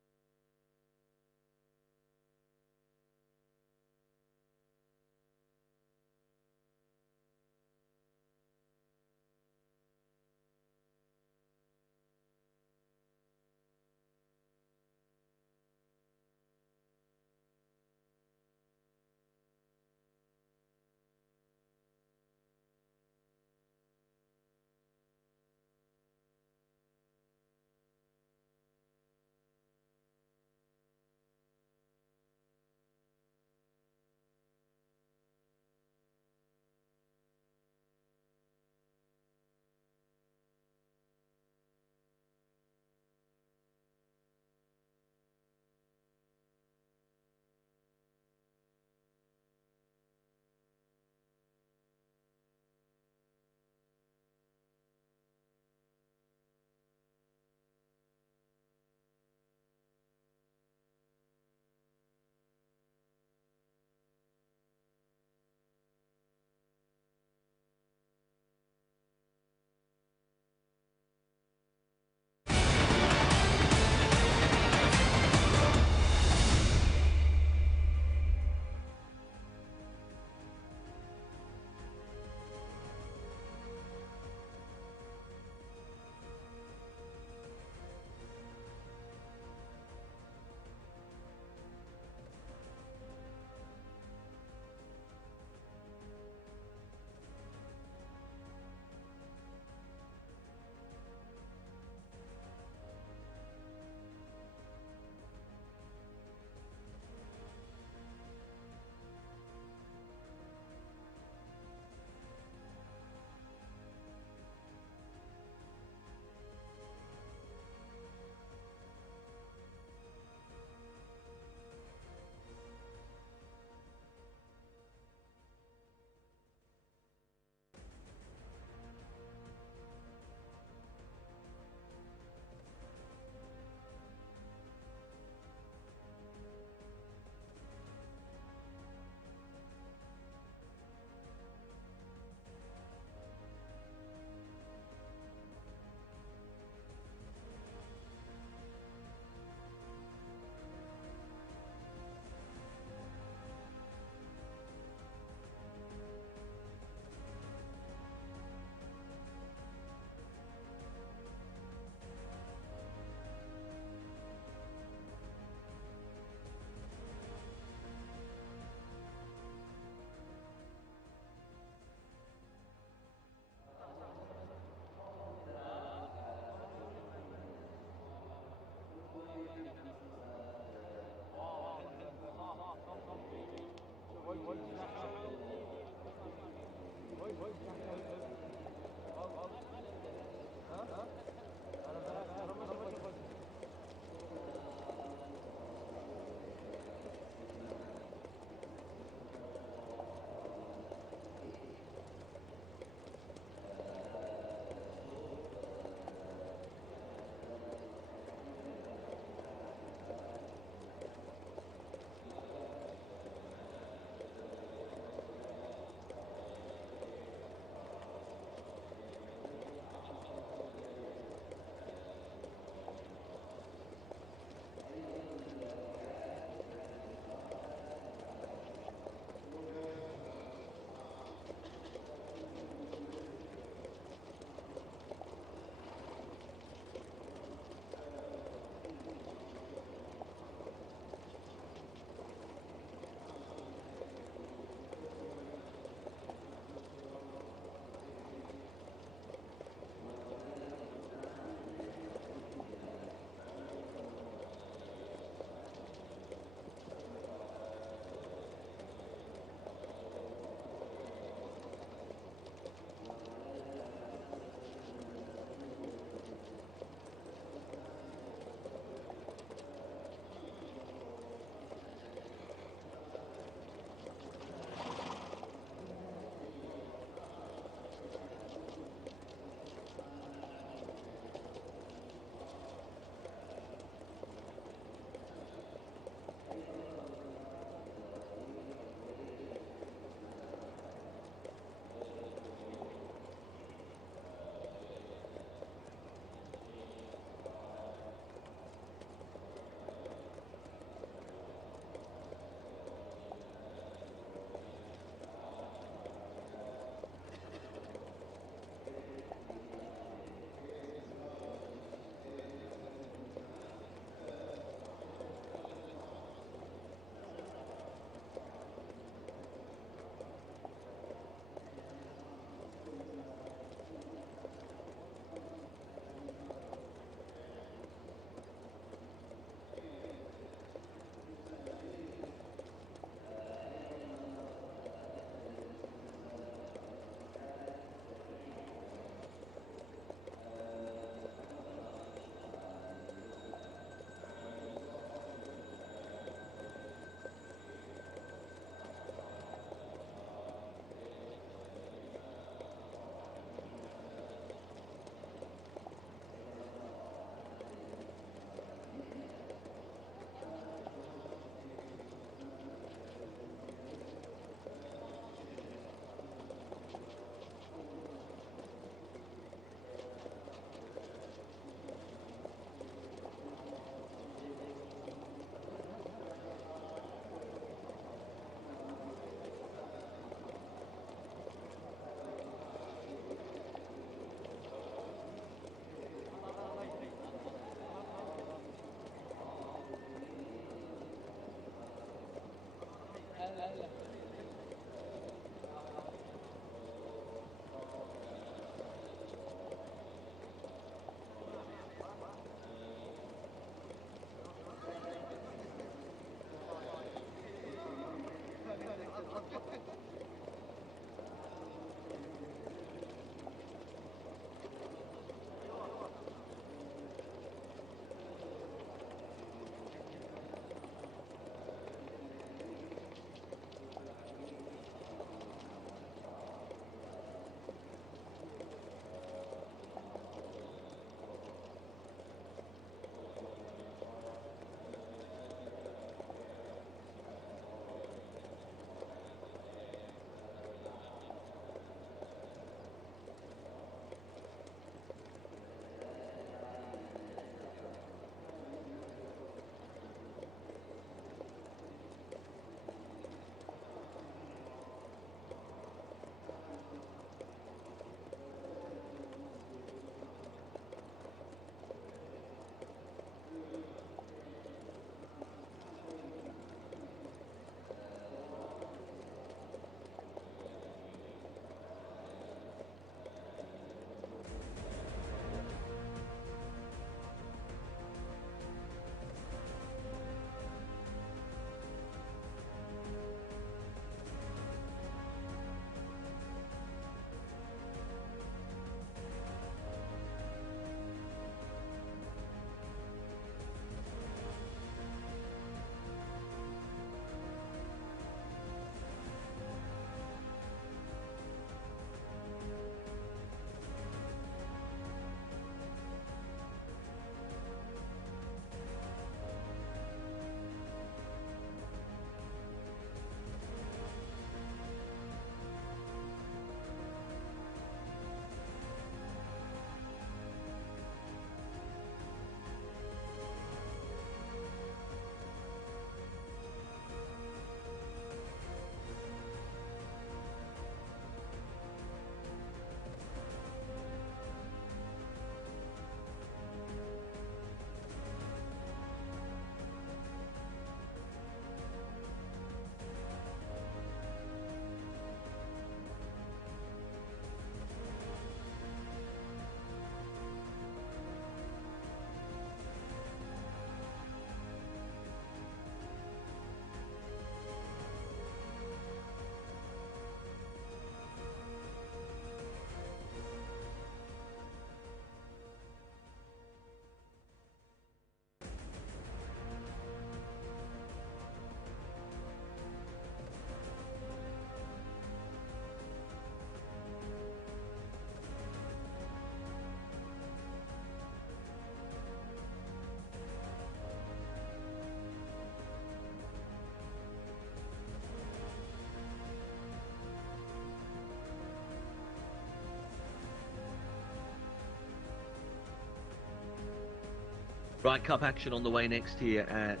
Right, Cup action on the way next here at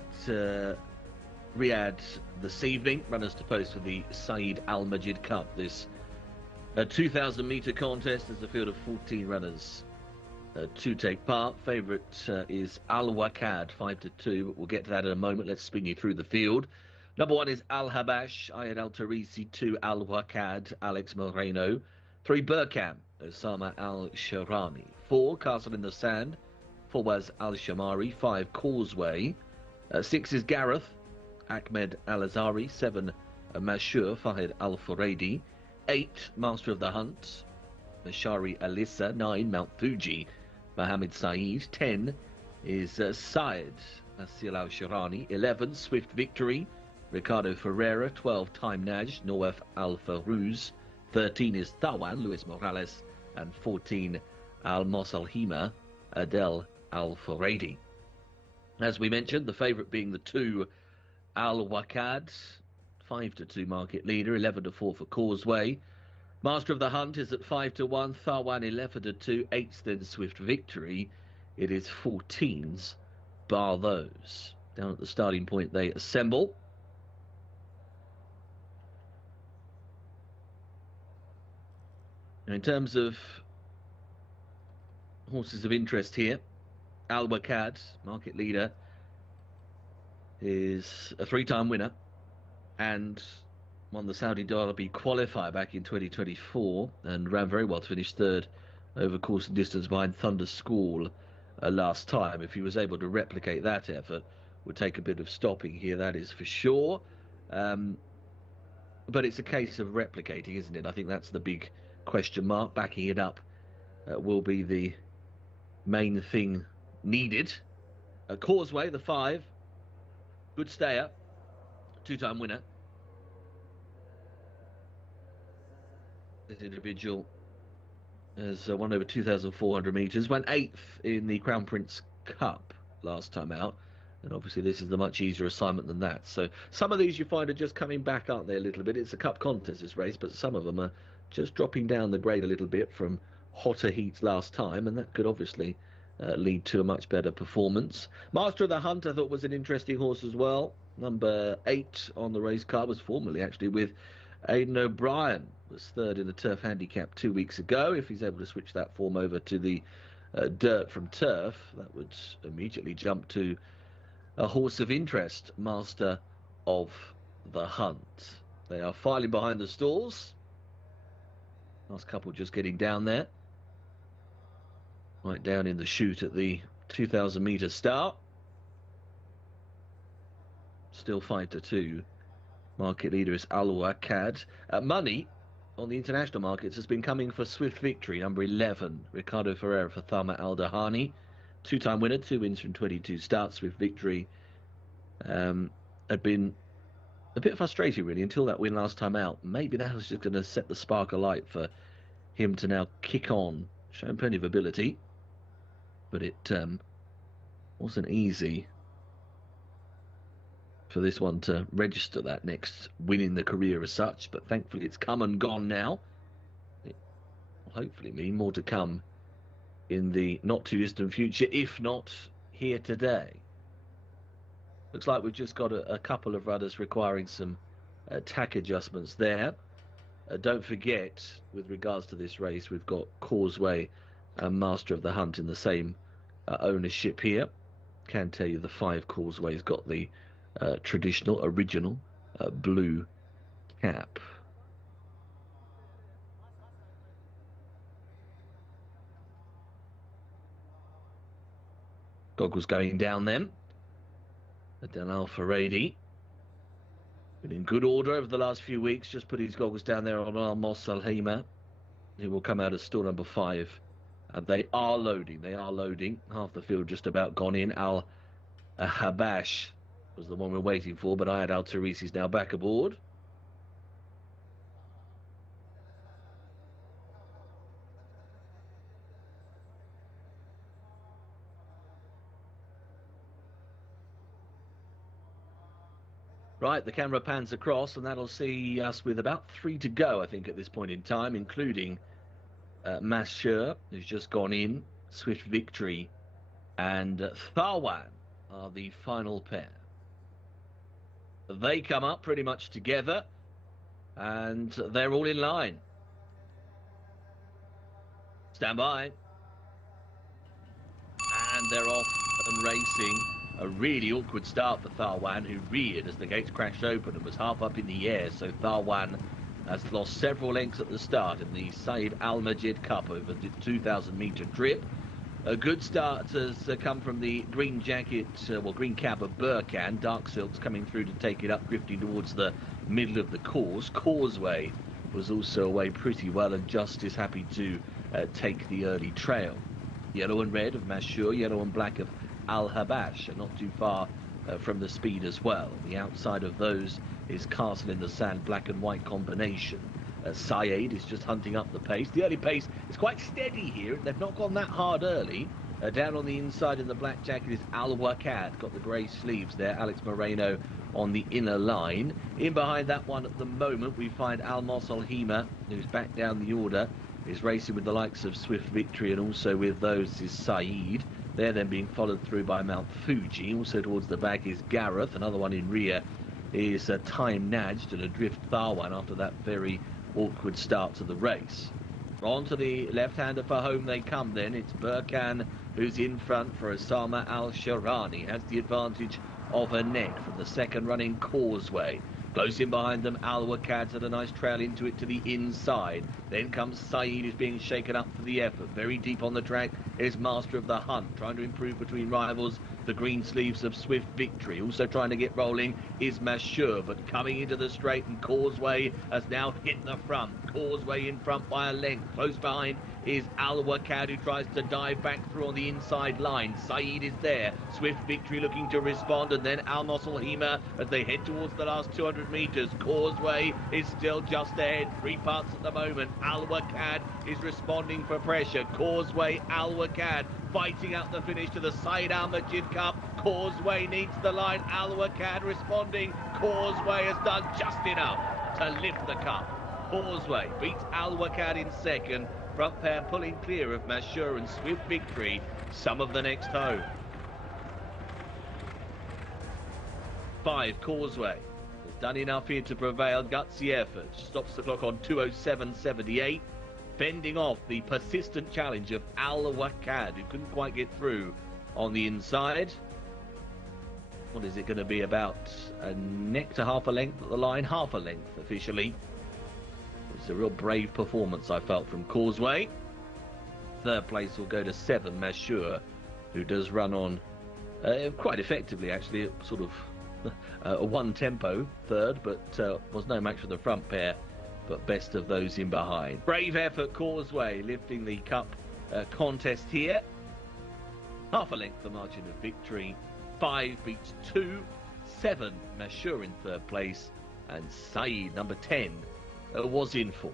Riyadh this evening. Runners to post for the Saeed Al Majid Cup. This 2,000 metre contest. There's a field of 14 runners to take part. Favourite is Al Wakad, 5-2, but we'll get to that in a moment. Let's spin you through the field. Number 1 is Al Habash, Ayad Al Tarisi. 2, Al Wakad, Alex Moreno. 3, Burkam, Osama Al Sharani. 4, Castle in the Sand, Fawaz Al Shamari. 5, Causeway. 6 is Gareth, Ahmed Al Azari. 7, Mashur, Fahid Al Furedi. 8, Master of the Hunt, Mashari Alissa. 9, Mount Fuji, Mohammed Saeed. 10 is Syed Asil Al Sharani. 11, Swift Victory, Ricardo Ferreira. 12, Time Naj, Nawaf Al Farouz. 13 is Tawan, Luis Morales. And 14, Al Mosalhima, Adel Al Furedi. As we mentioned, the favourite being the 2, Al Wakad, 5-2 market leader. 11-4 for Causeway. Master of the Hunt is at 5-1. Thawan 11-2. 8's then Swift Victory. It is 14s, bar those. Down at the starting point they assemble. And in terms of horses of interest here, Al Wakad, market leader, is a 3-time winner and won the Saudi Derby qualifier back in 2024 and ran very well to finish 3rd over course and distance behind Thunder School last time. If he was able to replicate that effort, would take a bit of stopping here, that is for sure. But it's a case of replicating, isn't it? I think that's the big question mark. Backing it up will be the main thing needed. Causeway, the 5. Good stayer. 2-time winner. This individual has won over 2,400 metres. Went 8th in the Crown Prince Cup last time out. And obviously this is a much easier assignment than that. So some of these you find are just coming back, aren't they, a little bit? It's a cup contest, this race, but some of them are just dropping down the grade a little bit from hotter heats last time, and that could obviously lead to a much better performance. Master of the Hunt, I thought, was an interesting horse as well. Number 8 on the race card, was formerly actually with Aidan O'Brien. Was 3rd in the turf handicap 2 weeks ago. If he's able to switch that form over to the dirt from turf, that would immediately jump to a horse of interest, Master of the Hunt. They are filing behind the stalls. Last couple just getting down there. Right down in the chute at the 2,000 metre start. Still 5-2. Market leader is Al Wakad. Money on the international markets has been coming for Swift Victory, number 11. Ricardo Ferreira for Thama Al Dahani. 2-time winner, 2 wins from 22 starts. Swift Victory had been a bit frustrating, really, until that win last time out. Maybe that was just going to set the spark alight for him to now kick on. Showing plenty of ability, but it wasn't easy for this one to register that next win in the career as such, but thankfully it's come and gone now. It will hopefully mean more to come in the not too distant future, if not here today. Looks like we've just got a couple of runners requiring some tack adjustments there. Don't forget, with regards to this race, we've got Causeway and Master of the Hunt in the same ownership here. Can tell you the 5 Causeway's got the traditional, original blue cap. Goggles going down then. Adel Al-Faradi. Been in good order over the last few weeks. Just put his goggles down there on Al-Mos Al-Hima. He will come out of stall number 5. And they are loading. They are loading. Half the field just about gone in. Al-Habash was the one we're waiting for, but Ayad Al-Tarisi's now back aboard. Right, the camera pans across, and that'll see us with about 3 to go, I think, at this point in time, including Masher, who's just gone in, Swift Victory, and Tharwan are the final pair. They come up pretty much together, and they're all in line. Stand by. And they're off and racing. A really awkward start for Tharwan, who reared as the gates crashed open and was half up in the air. So Tharwan has lost several lengths at the start in the Said Al Majid Cup over the 2,000 metre trip. A good start has come from the green jacket, green cap of Burkan. Dark Silk's coming through to take it up, drifting towards the middle of the course. Causeway was also away pretty well, and just is happy to take the early trail. Yellow and red of Mashur, yellow and black of Al-Habash, and not too far from the speed as well. The outside of those is Castle in the Sand, black and white combination. Saeed is just hunting up the pace. The early pace is quite steady here. They've not gone that hard early. Down on the inside in the black jacket is Al Wakad, got the grey sleeves there. Alex Moreno on the inner line. In behind that one at the moment we find Al-Mos Al-Hima, who's back down the order, is racing with the likes of Swift Victory, and also with those is Saeed. They're then being followed through by Mount Fuji. Also towards the back is Gareth. Another one in rear is Time Nudged and Adrift Tharwan after that very awkward start to the race. On to the left-hander for home they come then. It's Burkan who's in front for Osama Al-Sharani. Has the advantage of her neck from the second running Causeway. Close in behind them, Al Wakad's had a nice trail into it to the inside. Then comes Saeed, who's being shaken up for the effort. Very deep on the track is Master of the Hunt, trying to improve between rivals. The green sleeves of Swift Victory. Also trying to get rolling is Mashur, but coming into the straight, and Causeway has now hit the front. Causeway in front by a length. Close behind is Al Wakad, who tries to dive back through on the inside line. Saeed is there. Swift Victory looking to respond, and then Al Hima as they head towards the last 200 metres. Causeway is still just ahead. 3 parts at the moment. Al Wakad is responding for pressure. Causeway, Al Wakad fighting out the finish to the Said Al Majid Cup. Causeway needs the line. Al Wakad responding. Causeway has done just enough to lift the cup. Causeway beats Al Wakad in second. Front pair pulling clear of Mashur and Swift Victory. Some of the next home. 5, Causeway has done enough here to prevail. Gutsy effort. Stops the clock on 2:07.78. Fending off the persistent challenge of Al Wakad, who couldn't quite get through on the inside. What is it going to be, about a neck to half a length at the line? Half a length officially. It's a real brave performance, I felt, from Causeway. Third place will go to 7, Mashur, who does run on quite effectively, actually. Sort of a one-tempo third, but was no match for the front pair, but best of those in behind. Brave effort, Causeway, lifting the cup contest here. Half a length the margin of victory. 5 beats 2. 7, Mashur in third place, and Saeed, number 10, was in fourth.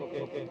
اوكي اوكي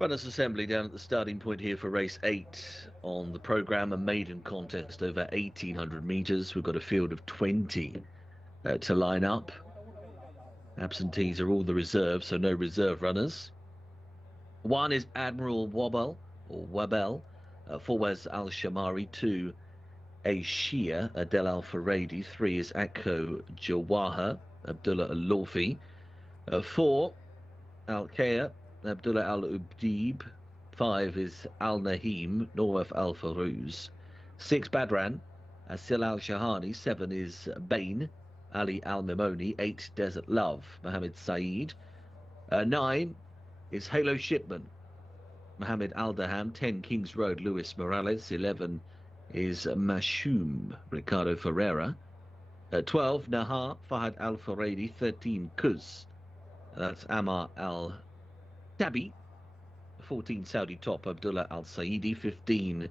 Runners assembly down at the starting point here for race 8 on the programme, a maiden contest over 1,800 metres. We've got a field of 20 to line up. Absentees are all the reserves, so no reserve runners. 1 is Admiral Wabel, 4 was Al Shamari, 2 Jcsa, Adel Al Faradi, 3 is Akko Jawaha, Abdullah Al Lawfi, 4 Al Kaya, Abdullah Al Ubdeeb, 5 is Al Nahim, Nawaf Al Farouz, 6 Badran, Asil Al Shahani, 7 is Bain, Ali Al Mimoni, 8 Desert Love, Mohammed Saeed, 9 is Halo Shipman, Mohammed Al Daham, 10 Kings Road, Luis Morales, 11 is Mashoum, Ricardo Ferreira, 12 Nahar, Fahad Al Faradi, 13 Kuz, that's Amar Al Tabi, 14 Saudi Top, Abdullah Al Saidi, 15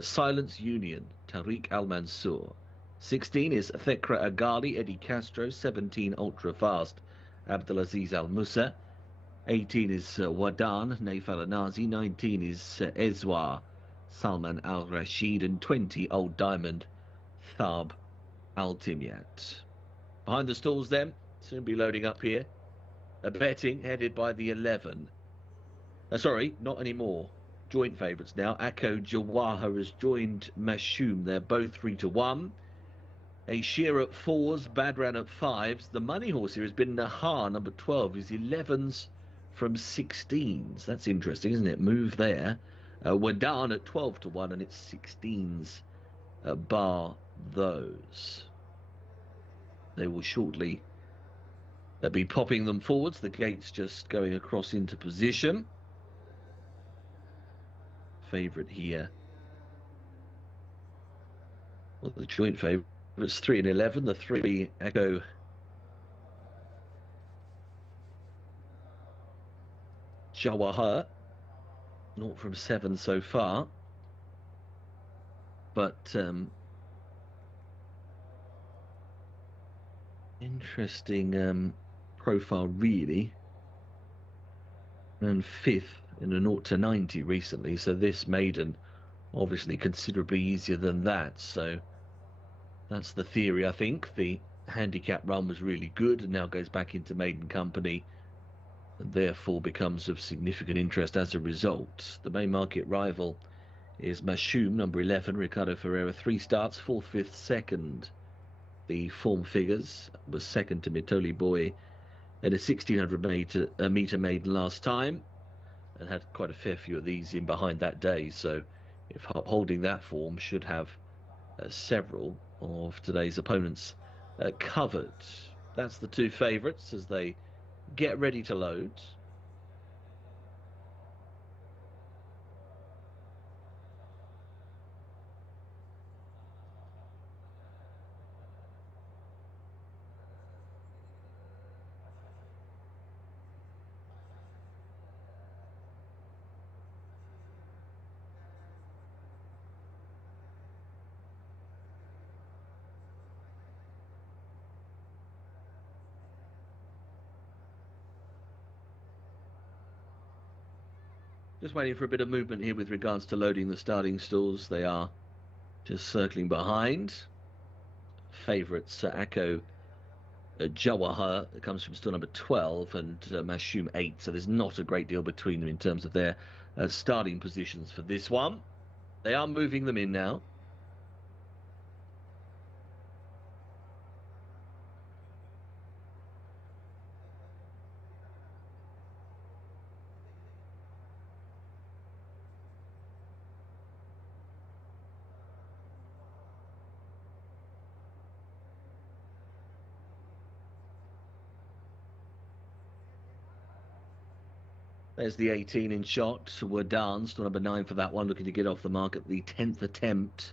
Silence Union, Tariq Al Mansour, 16 is Thekra Agali, Eddie Castro, 17 Ultra Fast, Abdulaziz Al Musa, 18 is Wadan, Naif Al Anazi, 19 is Ezwa, Salman Al Rashid, and 20 Old Diamond, Thab Al Timyat. Behind the stalls then, soon be loading up here. A betting headed by the 11. Sorry, not anymore. Joint favourites now. Akko Jawaha has joined Mashoum. They're both 3 to 1. Ashir at 4s, Badran at 5s. The money horse here has been Nahar, number 12. His 11s from 16s. That's interesting, isn't it? Move there. Wadan at 12 to 1, and it's 16s bar those. They will shortly be popping them forwards. The gates just going across into position. Favourite here. Well, the joint favourites 3 and 11. The 3 Echo Jawaha, 0 from 7 so far. But interesting profile, really. And 5th in a 0 to 90 recently, so this maiden obviously considerably easier than that. So that's the theory, I think. The handicap run was really good and now goes back into maiden company and therefore becomes of significant interest as a result. The main market rival is Mashoum, number 11, Ricardo Ferreira, 3 starts, 4th, 5th, 2nd. The form figures was 2nd to Mitoli Boy at a 1600 metre maiden last time, and had quite a fair few of these in behind that day, so if holding that form should have several of today's opponents covered. That's the 2 favourites as they get ready to load. Just waiting for a bit of movement here with regards to loading the starting stalls. They are just circling behind. Favourites Akko Jawaha, that comes from stall number 12, and Mashoum 8, so there's not a great deal between them in terms of their starting positions for this one. They are moving them in now. There's the 18 in shot. Wadan, still number 9 for that one, looking to get off the mark at the 10th attempt.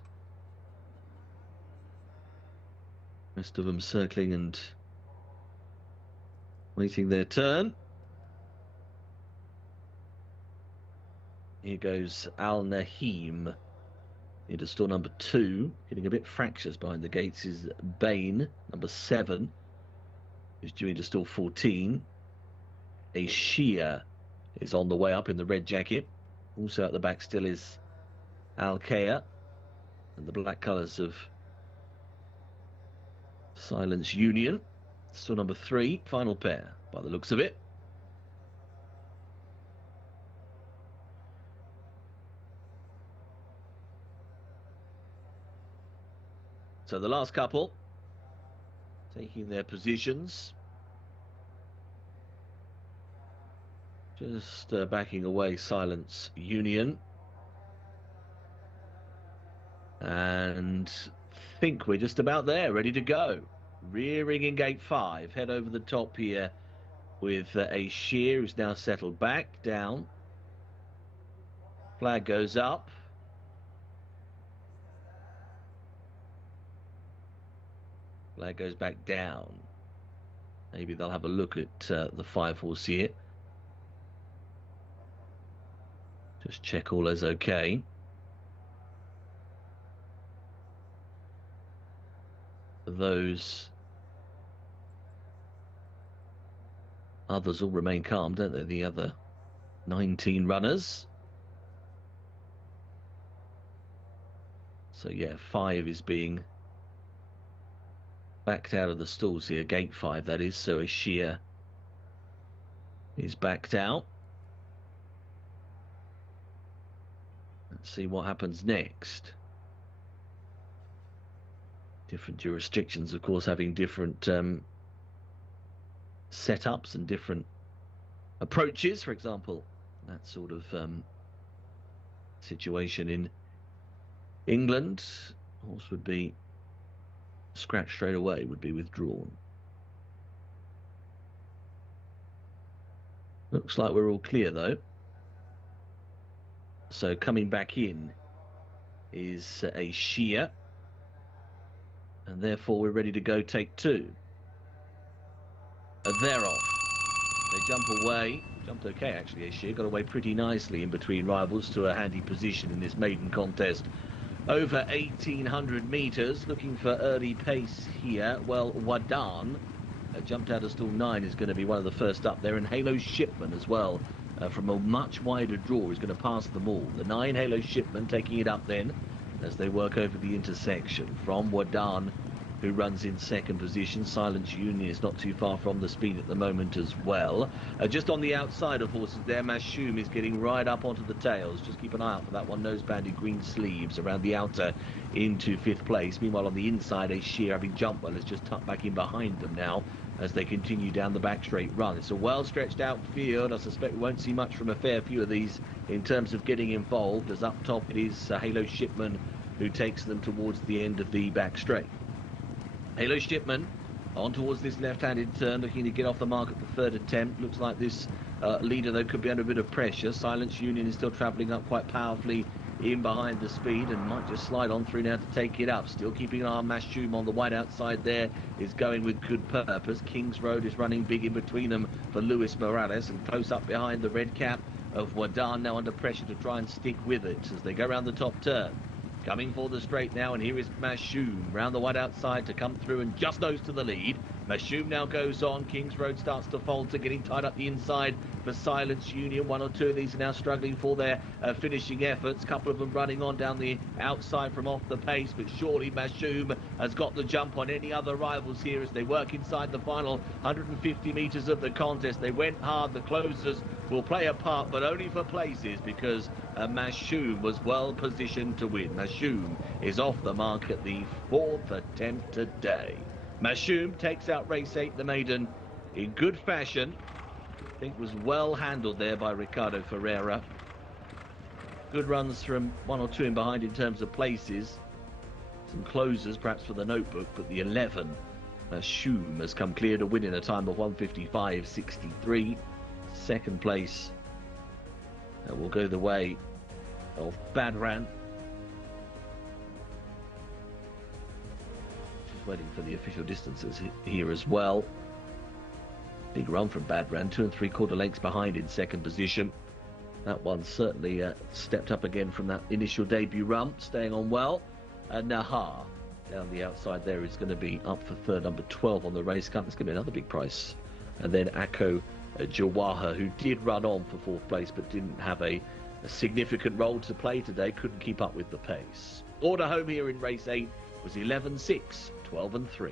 Rest of them circling and waiting their turn. Here goes Al Nahim into stall number 2. Getting a bit fractious behind the gates is Bain, number 7, who's due into stall 14. Ashia is on the way up in the red jacket. Also at the back still is Al-Kaya and the black colours of Silence Union. Still number 3, final pair by the looks of it. So the last couple taking their positions. Just backing away Silence Union. And think we're just about there, ready to go. Rearing in gate 5, head over the top here with a sheer who's now settled back, down. Flag goes up. Flag goes back down. Maybe they'll have a look at the 5-horse here. Just check all is okay. Those others all remain calm, don't they? The other 19 runners. So yeah, 5 is being backed out of the stalls here. Gate 5, that is. So a sheer is backed out. Let's see what happens next. Different jurisdictions, of course, having different setups and different approaches. For example, that sort of situation in England, horse would be scratched straight away, would be withdrawn. Looks like we're all clear though. So coming back in is a sheer, and therefore we're ready to go take 2. They're off. They jump away. Jumped okay, actually, a sheer. Got away pretty nicely in between rivals to a handy position in this maiden contest. Over 1,800 metres, looking for early pace here. Well, Wadan jumped out of stall 9, is going to be one of the first up there, and Halo Shipman as well. From a much wider draw, is going to pass them all. The 9 Halo Shipman taking it up then as they work over the intersection from Wadan, who runs in second position. Silence Union is not too far from the speed at the moment as well. Just on the outside of horses there, Mashoum is getting right up onto the tails. Just keep an eye out for that one, nose-banded green sleeves around the outer into 5th place. Meanwhile, on the inside, a sheer having jumped well is just tucked back in behind them now as they continue down the back straight run. It's a well stretched out field. I suspect we won't see much from a fair few of these in terms of getting involved, as up top it is Halo Shipman who takes them towards the end of the back straight. Halo Shipman on towards this left-handed turn, looking to get off the mark at the 3rd attempt. Looks like this leader, though, could be under a bit of pressure. Silence Union is still travelling up quite powerfully in behind the speed and might just slide on through now to take it up. Still keeping an eye on Mashoum on the wide outside there, is going with good purpose. King's Road is running big in between them for Luis Morales, and close up behind the red cap of Wadan, now under pressure to try and stick with it as they go around the top turn. Coming for the straight now, and here is Mashoum round the wide outside to come through and just nose to the lead. Mashoum now goes on. King's Road starts to falter, getting tied up the inside for Silence Union. 1 or 2 of these are now struggling for their finishing efforts. A couple of them running on down the outside from off the pace, but surely Mashoum has got the jump on any other rivals here as they work inside the final 150 metres of the contest. They went hard. The closers will play a part, but only for places, because Mashoum was well positioned to win. Mashoum is off the mark at the 4th attempt today. Mashoum takes out race 8, the maiden, in good fashion. I think was well handled there by Ricardo Ferreira. Good runs from 1 or 2 in behind in terms of places. Some closers perhaps for the notebook, but the 11, Mashoum, has come clear to win in a time of 1:55.63. Second place will go the way of Badran. Just waiting for the official distances here as well. Big run from Badran, 2 3/4 lengths behind in second position. That one certainly stepped up again from that initial debut run, staying on well. Nahar down the outside there is going to be up for third, number 12 on the race card. It's going to be another big price. And then Akko Jawaha, who did run on for fourth place but didn't have a significant role to play today, couldn't keep up with the pace. Order home here in race 8 was 11.6, 12 and 3.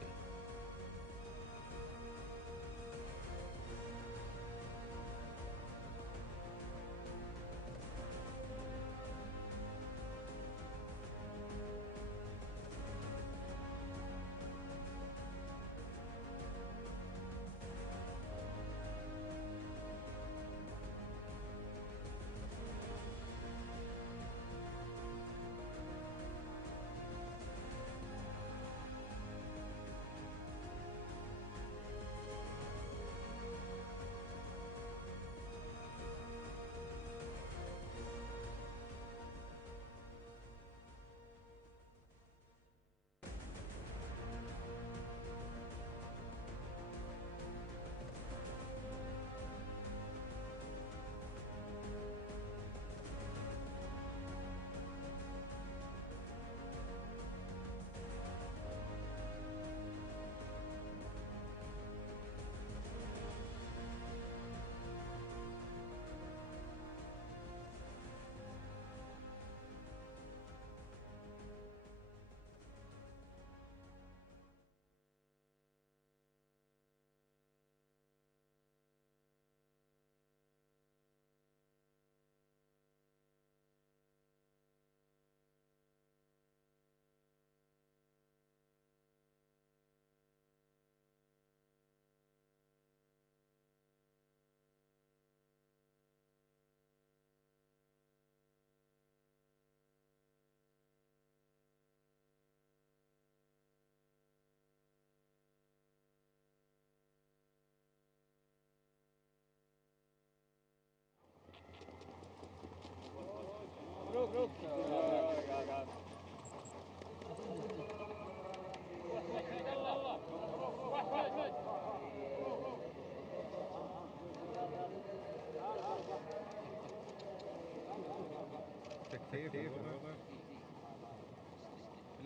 تكتيف والله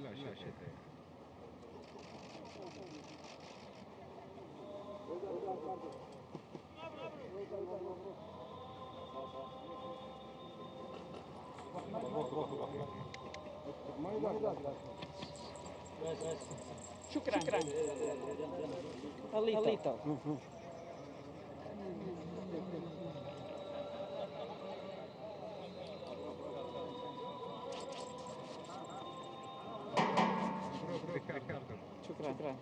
لا شاشة شكرا الله شكرا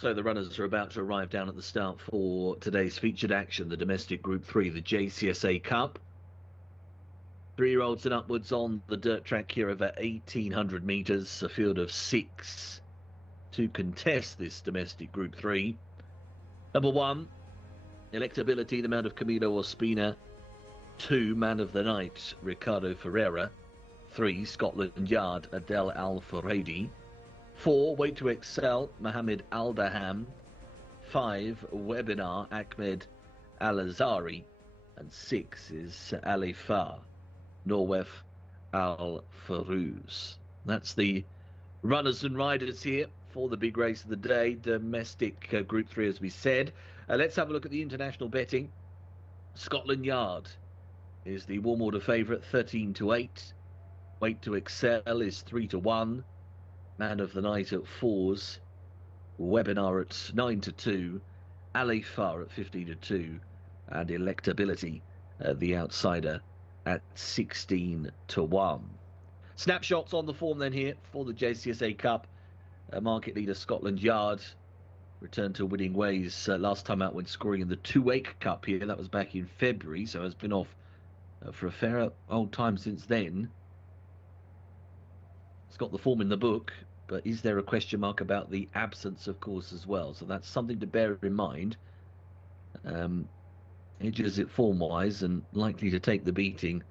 So the runners are about to arrive down at the start for today's featured action, the domestic Group 3, the Jcsa Cup. 3-year-olds and upwards on the dirt track here over 1,800 metres, a field of 6 to contest this domestic Group 3. Number 1, Electability, the mount of Camilo Ospina. 2, Man of the Night, Ricardo Ferreira. 3, Scotland Yard, Adel Al-Furedi. 4, Weight to Excel, Mohammed Al-Daham. 5, Webinar, Ahmed Al-Azari. And 6 is Alifar, Norwef Al-Farouz. That's the runners and riders here for the big race of the day, domestic Group 3, as we said. Let's have a look at the international betting. Scotland Yard is the warm order favourite, 13-8. Weight to Excel is 3-1. Man of the Night at 4s. Webinar at 9-2. Alifar at 15-2. And Electability, the outsider, at 16-1. Snapshots on the form then here for the Jcsa Cup. Market leader Scotland Yard returned to winning ways last time out when scoring in the 2-8 Cup here. That was back in February, so has been off for a fair old time since then. It's got the form in the book, but is there a question mark about the absence of course as well? So that's something to bear in mind. Edges it form-wise and likely to take the beating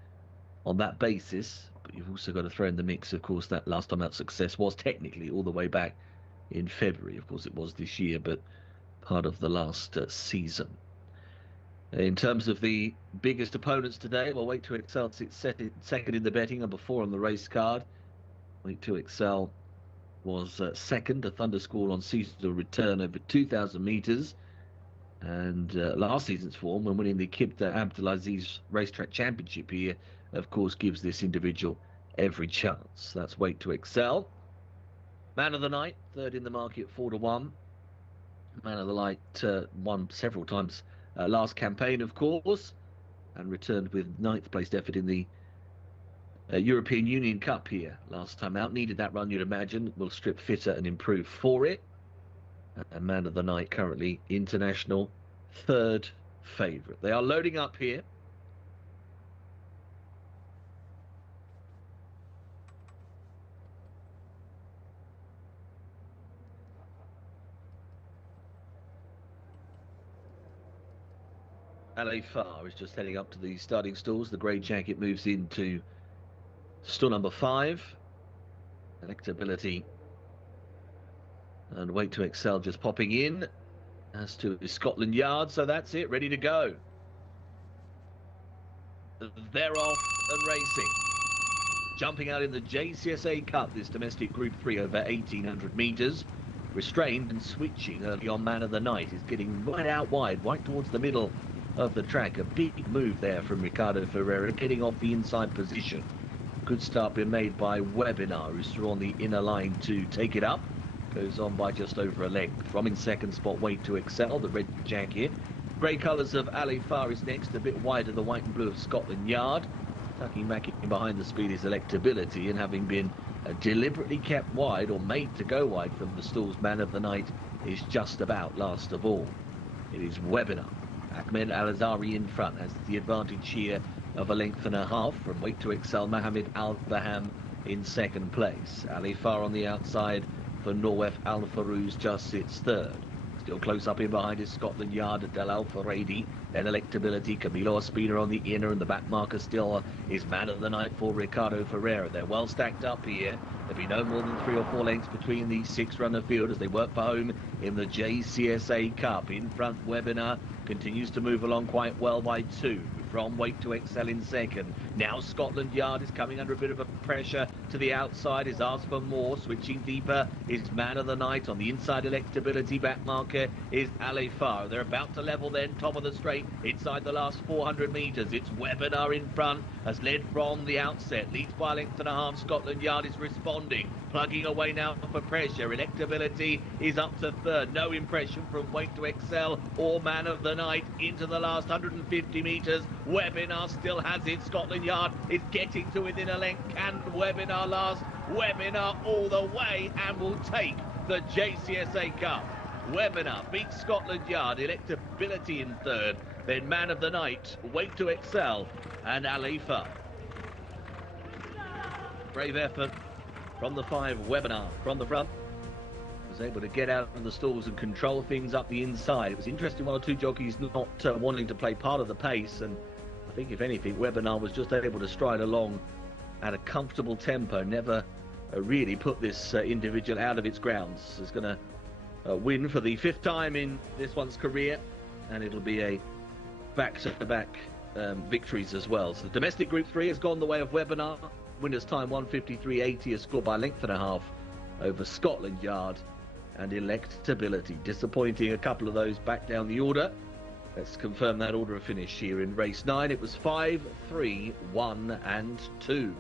on that basis. But you've also got to throw in the mix, of course, that last time out success was technically all the way back in February. Of course, it was this year, but part of the last season. In terms of the biggest opponents today, well, Weight to Excel sits second in the betting, number 4 on the race card. Weight to Excel was second, a thunder score on seasonal return over 2,000 metres. And last season's form, when winning the Kibda Abdulaziz Racetrack Championship here, of course, gives this individual every chance. That's Weight to Excel. Man of the Night, third in the market, 4-1. Man of the Night won several times last campaign, of course, and returned with 9th placed effort in the European Union Cup here last time out. Needed that run, you'd imagine. Will strip fitter and improve for it. And Man of the Night currently international third favourite. They are loading up here. Alifar is just heading up to the starting stalls. The grey jacket moves into stall number 5. Electability and Weight to Excel just popping in, as to Scotland Yard. So that's it, ready to go. They're off and racing. Jumping out in the Jcsa Cup, this domestic Group 3 over 1,800 metres. Restrained and switching early on. Man of the Night is getting right out wide, right towards the middle of the track. A big move there from Ricardo Ferreira, getting off the inside position. Good start being made by Webinar, who's through on the inner line to take it up. Goes on by just over a length. From in second spot, Weight to Excel, the red jacket. Grey colours of Alifar is next, a bit wider, the white and blue of Scotland Yard. Tucking back in behind the speed is Electability, and having been deliberately kept wide or made to go wide from the stalls, Man of the Night is just about last of all. It is Webinar. Ahmed Al-Azari in front has the advantage here of a length and a half from Weight to Excel. Mohammed Al-Baham in second place. Alifar on the outside for Norwef Al-Farouz just sits third. Still close up in behind is Scotland Yard, Adel Al-Furedi. Then Electability, Camilo Ospina on the inner, and the back marker still is Man of the Night for Ricardo Ferreira. They're well stacked up here. There'll be no more than 3 or 4 lengths between the 6-runner field as they work for home in the Jcsa Cup. In front, Webinar continues to move along quite well by 2. From Weight to Excel in second. Now Scotland Yard is coming under a bit of a pressure to the outside, is asked for more. Switching deeper is Man of the Night. On the inside, Electability. Back marker is Alifar. They're about to level then, top of the straight, inside the last 400 metres. It's Webinar in front, has led from the outset. Leads by a length and a half. Scotland Yard is responding, plugging away now for pressure. Electability is up to third. No impression from Weight to Excel or Man of the Night into the last 150 metres. Webinar still has it. Scotland Yard is getting to within a length. Can Webinar last? Webinar all the way and will take the Jcsa Cup. Webinar beats Scotland Yard, Electability in third, then Man of the Night, Wait to Excel, and Alifa. Brave effort from the 5, Webinar from the front. Was able to get out of the stalls and control things up the inside. It was interesting, one or two jockeys not wanting to play part of the pace, and I think if anything, Webinar was just able to stride along at a comfortable tempo, never really put this individual out of its grounds. It's going to win for the 5th time in this one's career, and it'll be a back-to-back victories as well. So the domestic Group 3 has gone the way of Webinar. Winner's time 1:53.80, a score by length and a half over Scotland Yard and Electability. Disappointing, a couple of those back down the order. Let's confirm that order of finish here in race 9. It was 5, 3, 1 and 2.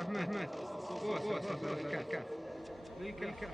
احمد وصل الكاس للكاس.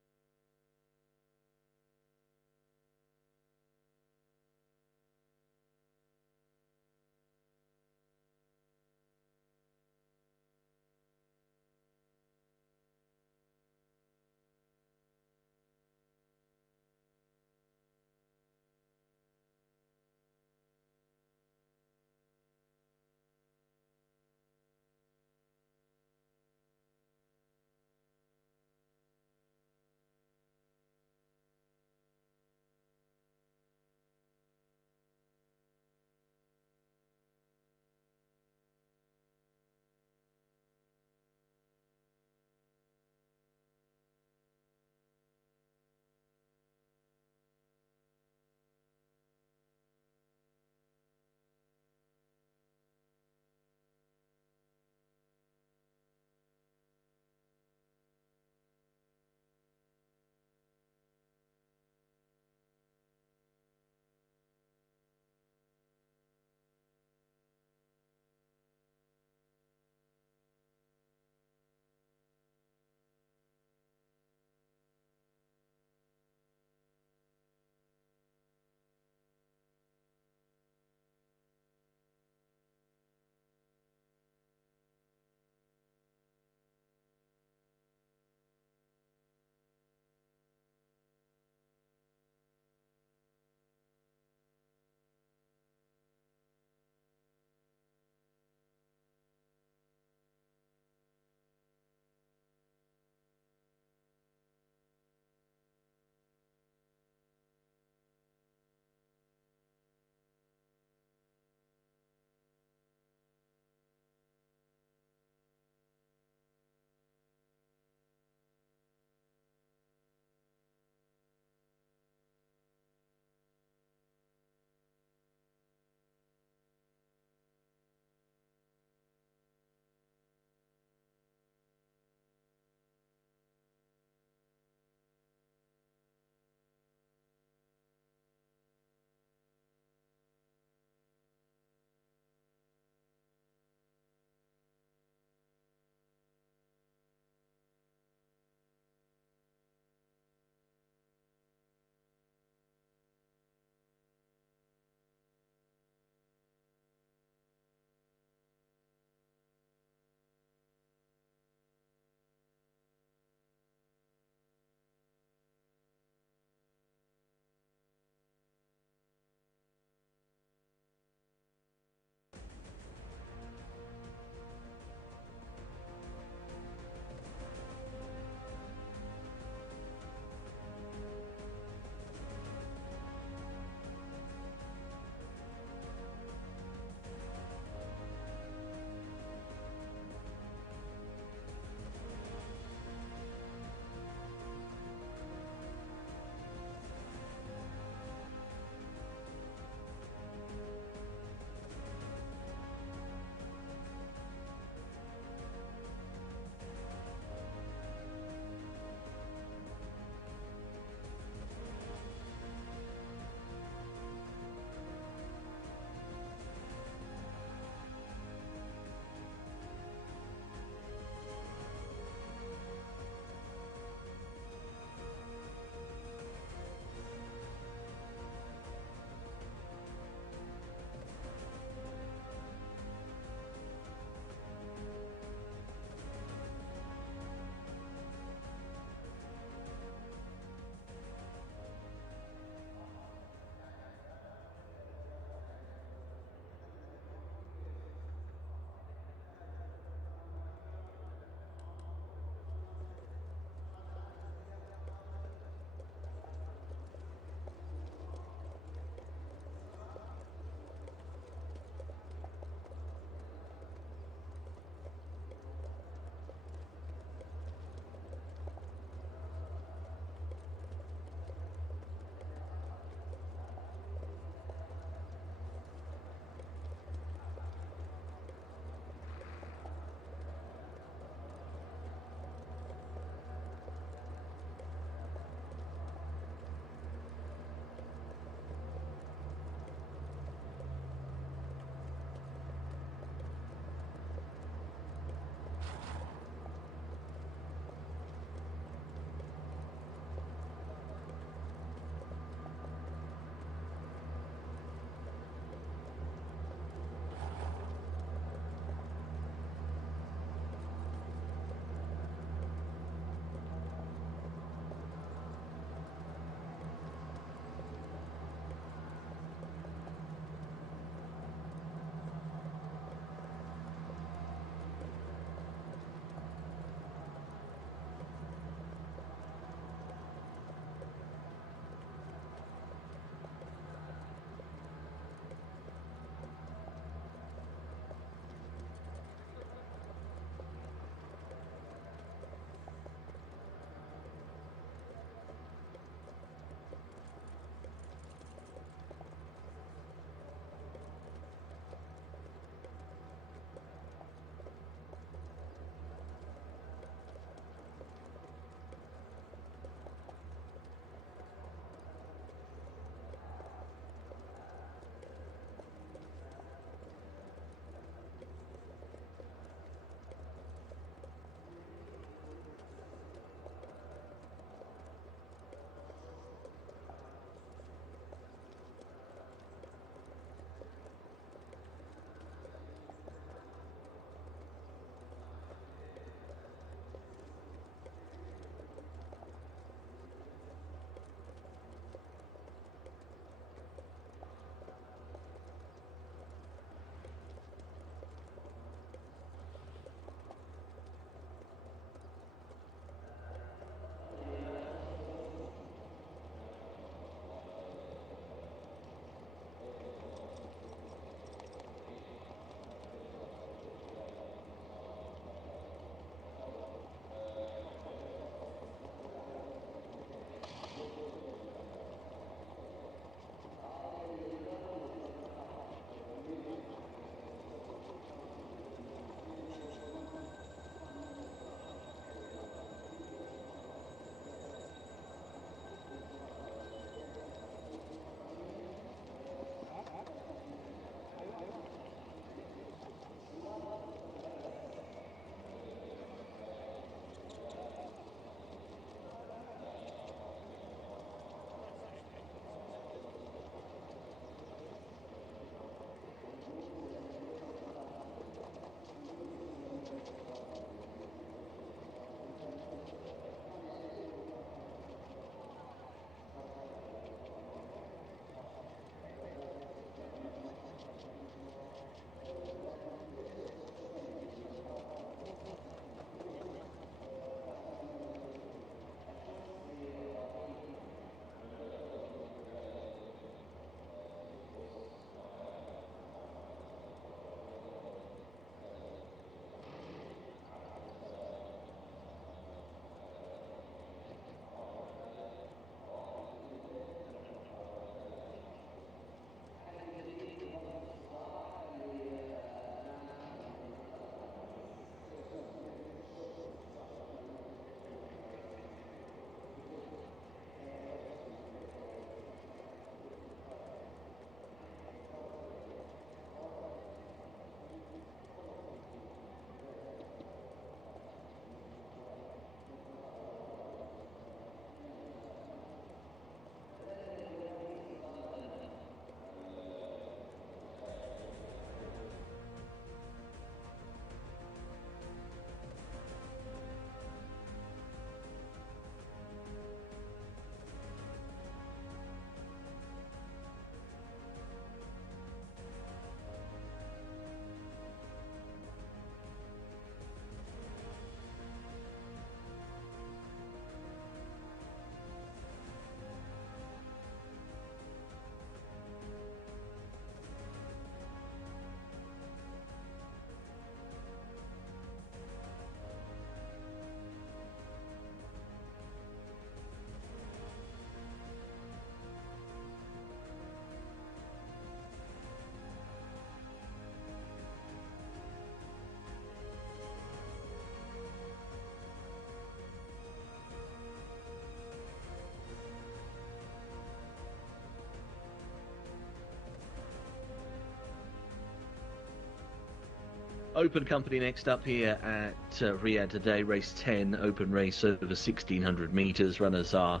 Open company next up here at Riyadh today. Race 10, open race over 1,600 metres. Runners are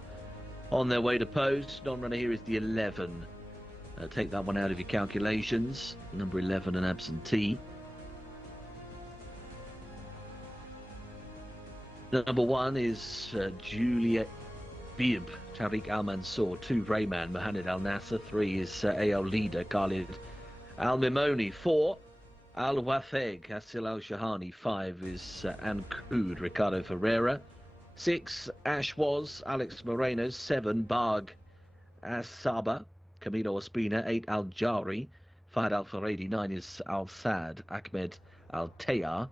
on their way to post. Non-runner here is the 11. Take that one out of your calculations. Number 11, an absentee. Number 1 is Juliet Bib, Tariq Al Mansour. 2, Rayman, Mohamed Al Nasser. 3 is AL leader, Khalid Al Mimoni. 4, Al Watheg, Hasil Al Shahani. 5 is Ankud, Ricardo Ferreira. 6, Ashwaz, Alex Moreno. 7, Barg Asaba, Camilo Ospina. 8, Al Jari, Fahd Al Faredi. 9 is Al Sad, Ahmed Al Tayar.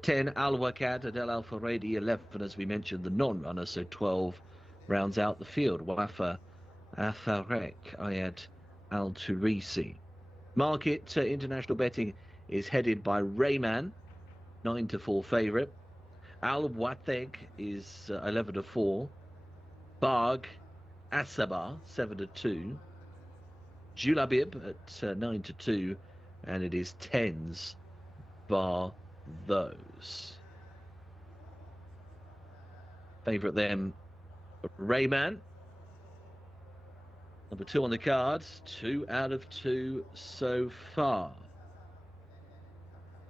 10, Al Wakad, Adel Al Faredi. 11, as we mentioned, the non-runner, so 12 rounds out the field. Wafa Atharek, Ayad Al Turisi. Market international betting is headed by Rayman, 9-4 favourite. Al Watheg is 11-4. Barg Asaba, 7-2. Julabib at 9-2, and it is 10s bar those. Favourite them, Rayman. Number 2 on the cards, 2 out of 2 so far.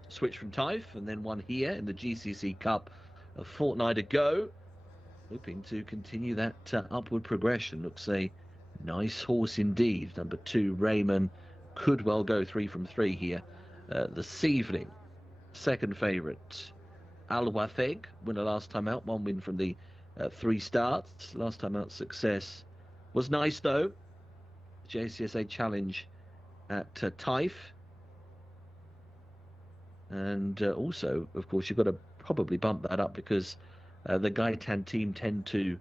Switch from Taif, and then one here in the GCC Cup a fortnight ago. Hoping to continue that upward progression. Looks a nice horse indeed. Number 2, Rayman, could well go 3 from 3 here this evening. Second favourite, Al Watheg, winner last time out. 1 win from the 3 starts. Last time out success was nice though. Jcsa challenge at Taif. And also, of course, you've got to probably bump that up because the Gaitan team tend to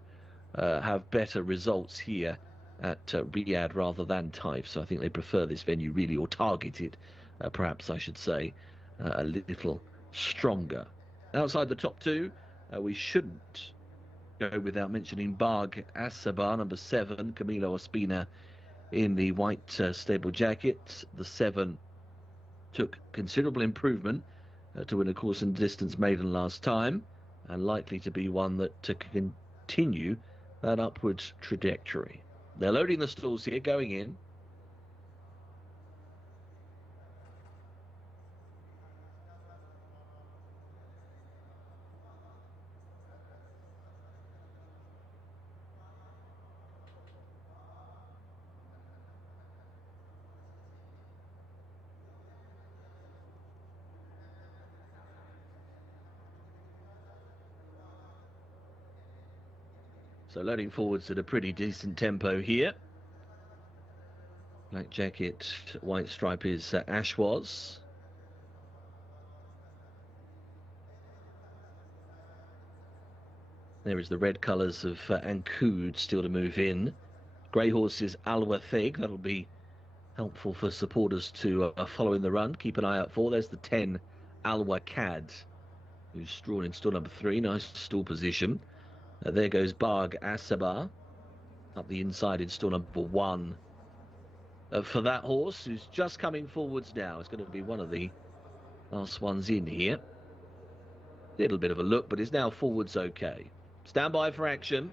have better results here at Riyadh rather than Taif. So I think they prefer this venue really, or target it, perhaps I should say, a little stronger. Outside the top 2, we shouldn't go without mentioning Barg Asaba, number 7, Camilo Ospina in the white stable jacket. The 7 took considerable improvement to win a course and distance maiden last time, and likely to be one that to continue that upwards trajectory. They're loading the stalls here, going in. So loading forwards at a pretty decent tempo here. Black jacket, white stripe is Ashwaz. There is the red colours of Ankud still to move in. Grey horse is Al Watheg. That'll be helpful for supporters to follow in the run. Keep an eye out for. There's the 10, Al Wakad, who's drawn in stall number 3. Nice stall position. There goes Barg Asaba up the inside in stall number 1 for that horse, who's just coming forwards now. It's going to be one of the last ones in here. Little bit of a look, but is now forwards okay. Stand by for action.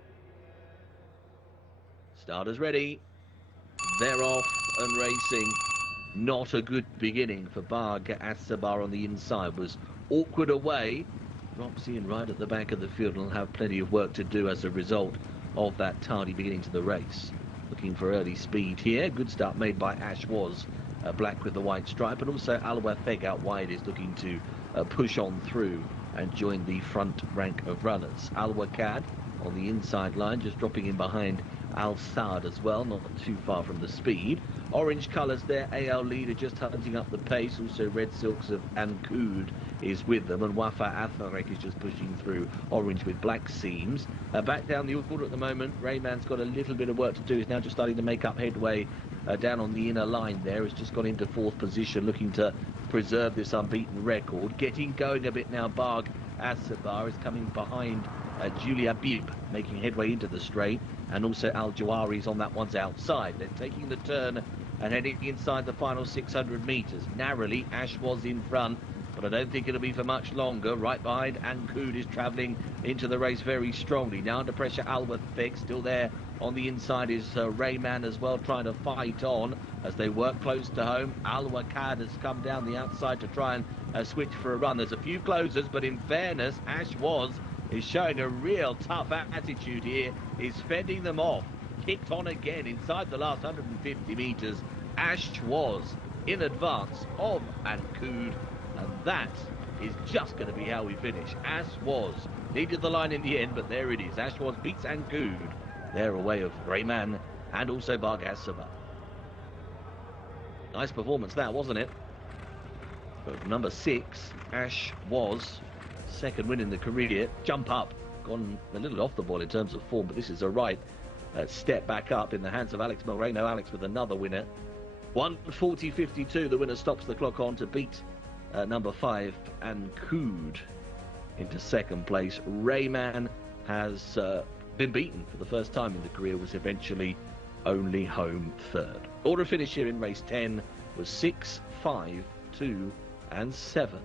Starters ready. They're off and racing. Not a good beginning for Barg Asaba on the inside. Was awkward away. Drops in right at the back of the field and will have plenty of work to do as a result of that tardy beginning to the race. Looking for early speed here. Good start made by Ashwaz, black with the white stripe, and also Al Watheg out wide is looking to push on through and join the front rank of runners. Al Wakad on the inside line, just dropping in behind Al Saad as well, not too far from the speed. Orange colours there, AL leader just hunting up the pace. Also red silks of Ankud is with them, and Wafa Atharek is just pushing through, orange with black seams. Back down the order at the moment, Rayman's got a little bit of work to do. He's now just starting to make up headway down on the inner line there. He's just got into 4th position, looking to preserve this unbeaten record. Getting going a bit now, Barg Asaba is coming behind Julia Bib, making headway into the straight, and also Al Jawari's on that one's outside. They're taking the turn and heading inside the final 600 metres. Narrowly, Ash was in front, but I don't think it'll be for much longer. Right behind, Ankud is travelling into the race very strongly. Now under pressure, Albert Thick still there. On the inside is Rayman as well, trying to fight on as they work close to home. Al Wakad has come down the outside to try and switch for a run. There's a few closers, but in fairness, Ash is showing a real tough attitude here. He's fending them off. Kicked on again inside the last 150 metres. Ash was in advance of Ankud, and that is just going to be how we finish. Ash was needed the line in the end, but there it is. Ash was beats Ankud. They're away of Rayman and also Bargasaba. Nice performance that, wasn't it? But number 6, Ash was second win in the career. Jump up, gone a little off the ball in terms of form, but this is a right step back up in the hands of Alex Moreno. Alex with another winner. 1:40.52. The winner stops the clock on to beat number 5 Ankud into second place. Rayman has been beaten for the first time in the career, was eventually only home third. Order of finish here in race 10 was 6, 5, 2 and 7.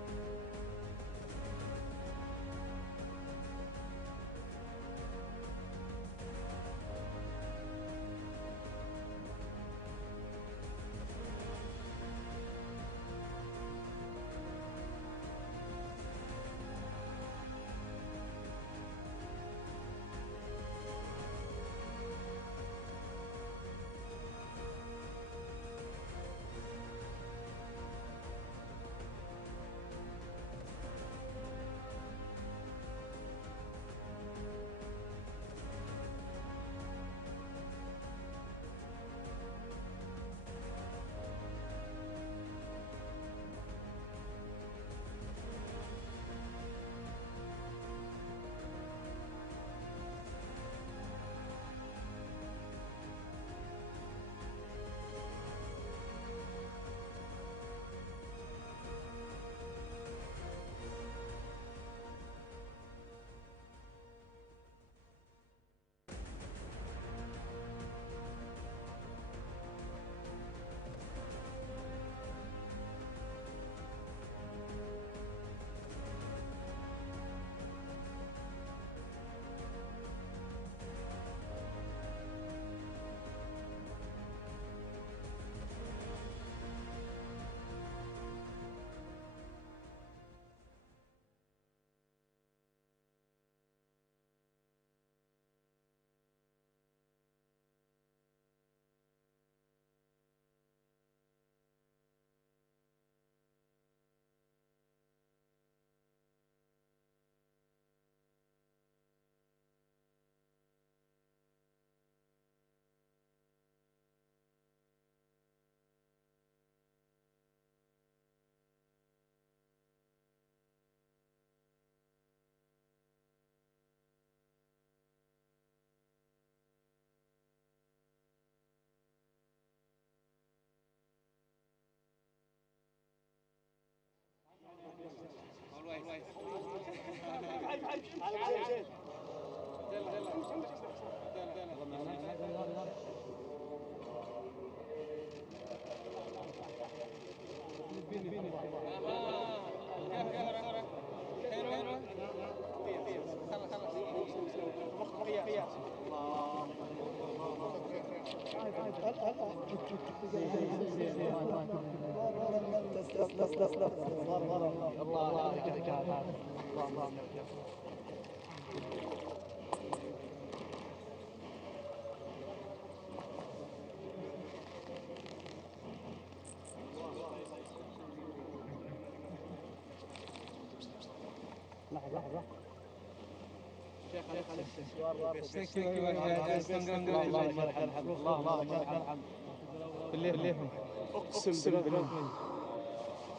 اقسم بالله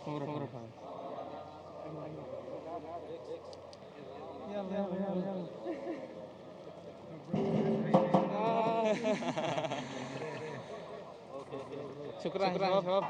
مغرب يلا شكرا شباب.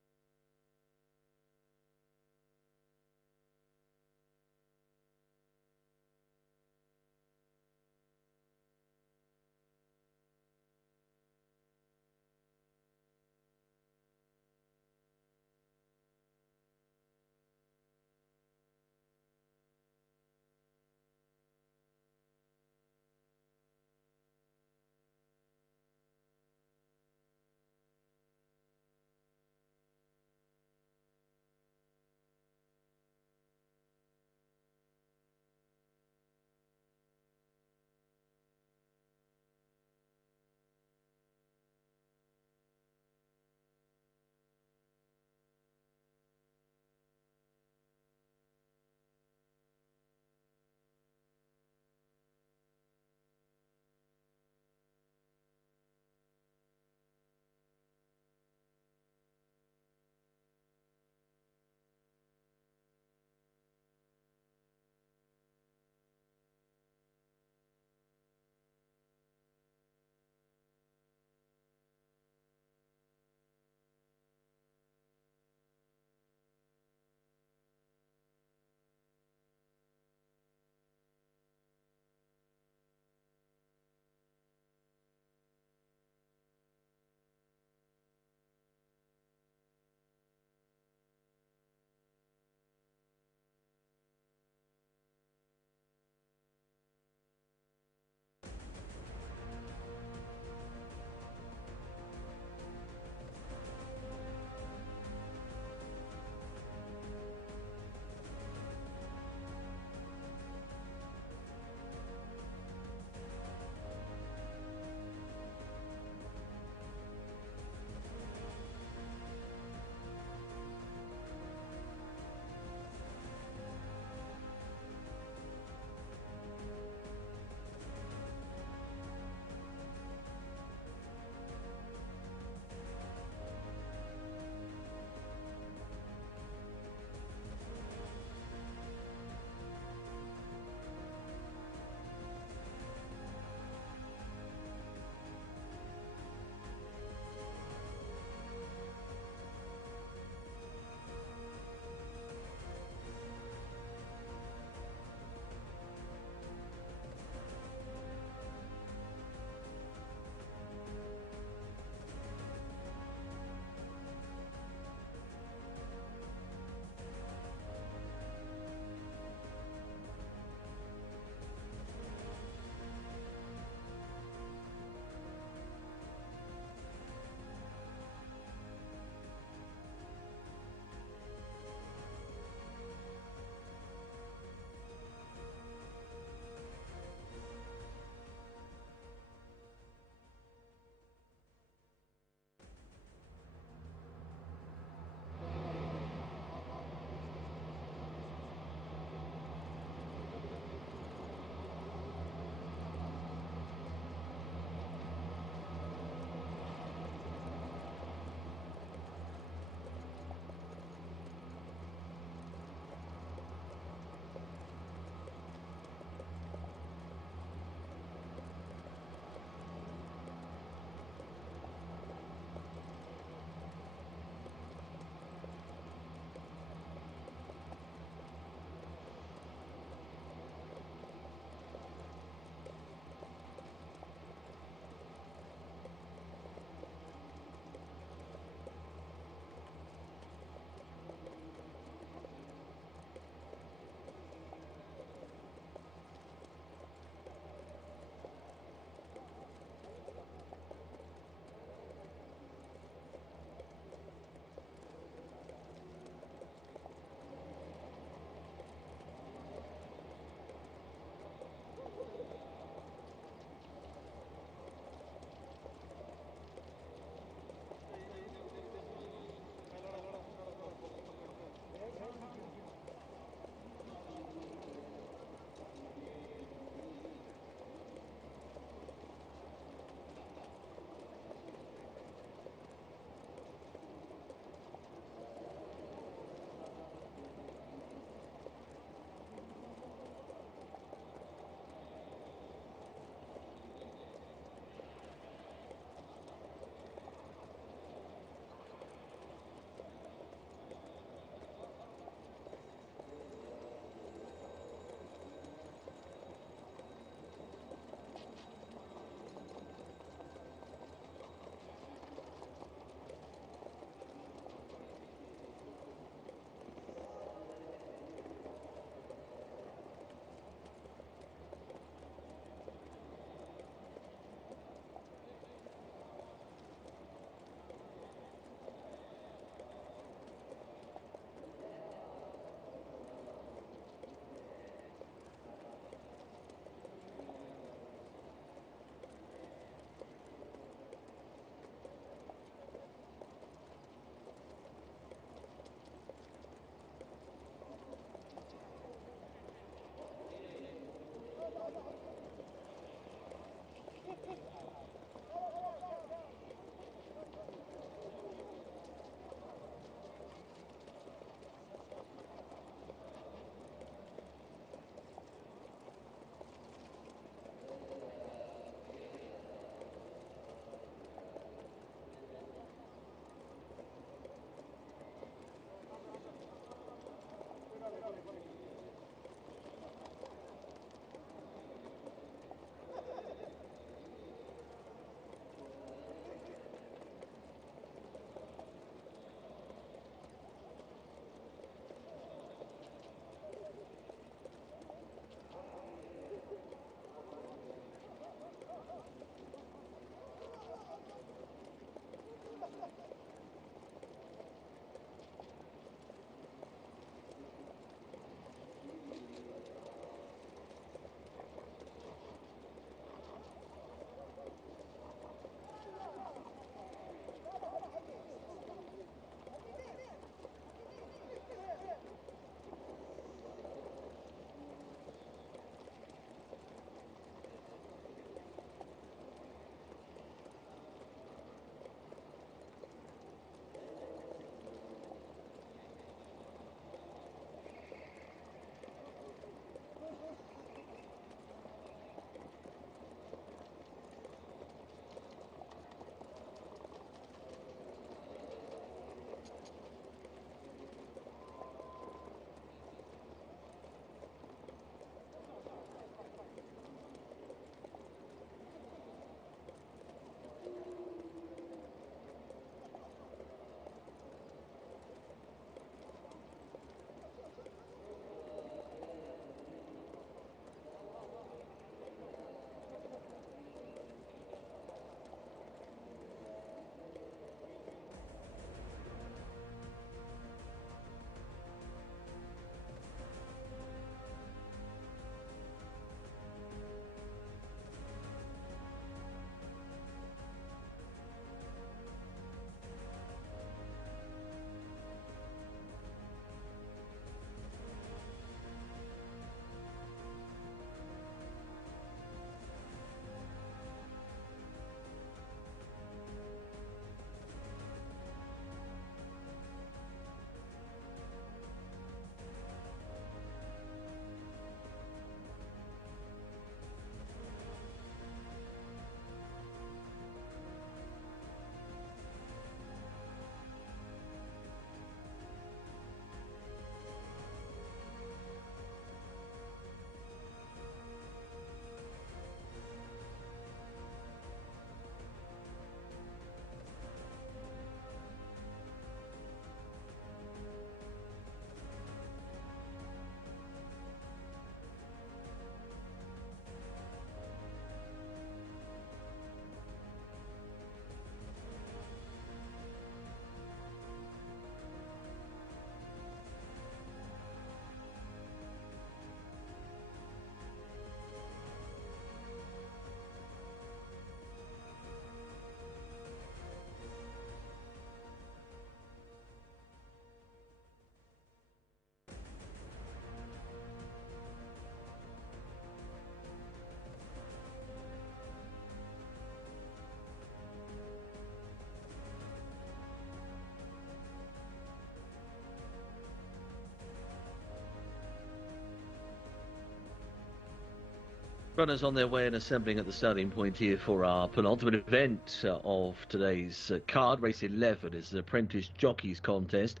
Runners on their way and assembling at the starting point here for our penultimate event of today's card. Race 11 is the Apprentice Jockeys Contest.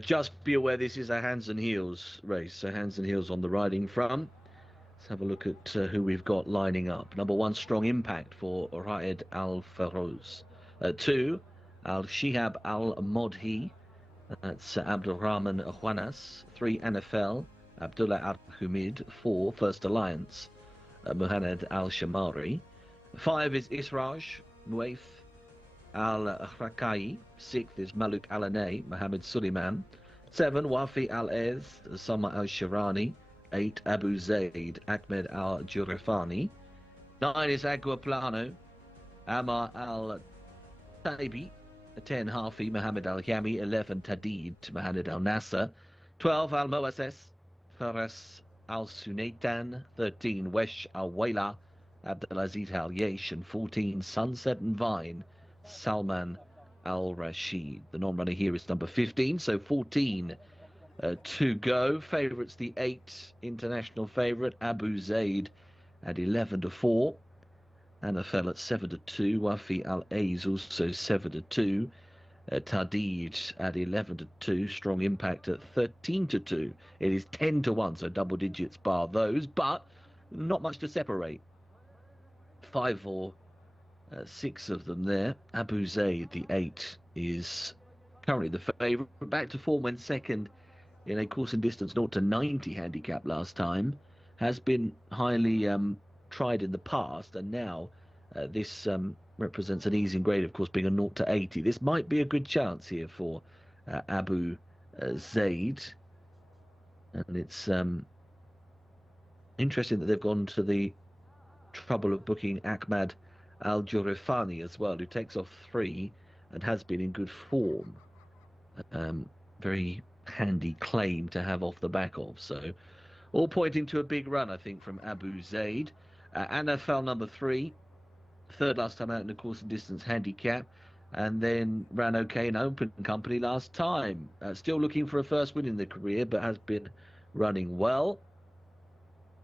Just be aware this is a hands and heels race, so hands and heels on the riding front. Let's have a look at who we've got lining up. Number 1, Strong Impact for Riyadh Al-Farouz. 2, Al-Shihab Al-Modhi. That's Abdulrahman Juanas. 3, NFL, Abdullah Al-Humid. 4, First Alliance, Muhammad Al-Shamari. 5 is Israj Muaif Al-Rakai. 6 is Maluk Al-Anay, Mohammed Suleiman. 7, Wafi Al-Ez, Sama Al-Shirani. 8, Abu Zaid Ahmed Al-Jurifani. 9 is Agua Plano, Amar Al-Taibi. 10, Hafi Mohammed Al-Yami. 11, Tadid Mohammed Al-Nasser. 12, Al-Moases Faras Al-Sunaitan. 13, Wesh Al-Waila Abdelaziz Al-Yesh. And 14, Sunset and Vine Salman Al-Rashid. The non-runner here is number 15, so 14 to go. Favourites, the 8 international favourite, Abu Zaid at 11-4. NFL at 7-2. Wafi Al-Aiz also 7-2. Tadid at 11-2. Strong Impact at 13-2. It is 10-1, so double digits bar those, but not much to separate. 5 or 6 of them there. Abu Zaid, the 8, is currently the favourite. Back to form when second in a course and distance 0-90 handicap last time. Has been highly tried in the past, and now this represents an easing grade, of course, being a 0-80. This might be a good chance here for Abu Zaid, and it's interesting that they've gone to the trouble of booking Ahmad Al-Jurifani as well, who takes off 3 and has been in good form. Very handy claim to have off the back of, so all pointing to a big run, I think, from Abu Zaid. NFL number 3, third last time out in the course and distance handicap, and then ran okay in open company last time. Still looking for a first win in the career, but has been running well.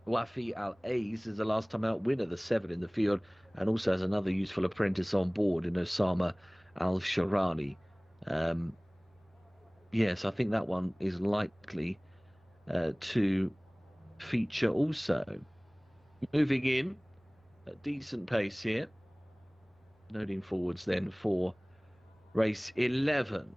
Wafi Al-Aiz is the last time out winner, the 7 in the field, and also has another useful apprentice on board in Osama Al-Sharani. Yes, I think that one is likely to feature also. Moving in at decent pace here. Noting forwards then for race 11.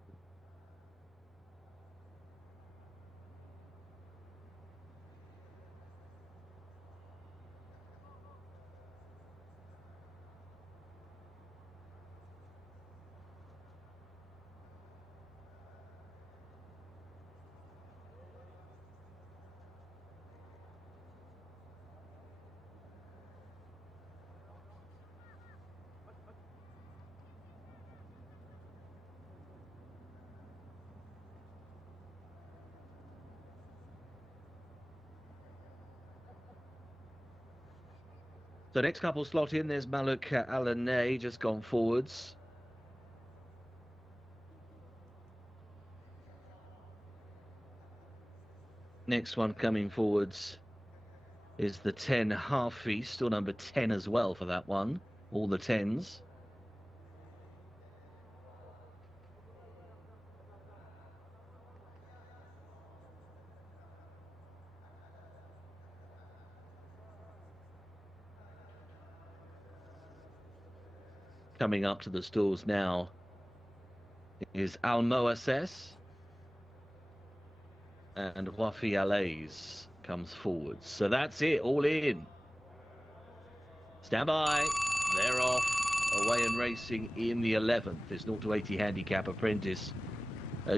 So next couple slot in, there's Maluk Al-Anay, just gone forwards. Next one coming forwards is the 10 Hafi, still number 10 as well for that one. All the 10s. Coming up to the stalls now is Al-Moases, and Wafi Al-Aiz comes forwards. So that's it, all in. Stand by, they're off, away and racing in the 11th. It's 0-80 handicap apprentice.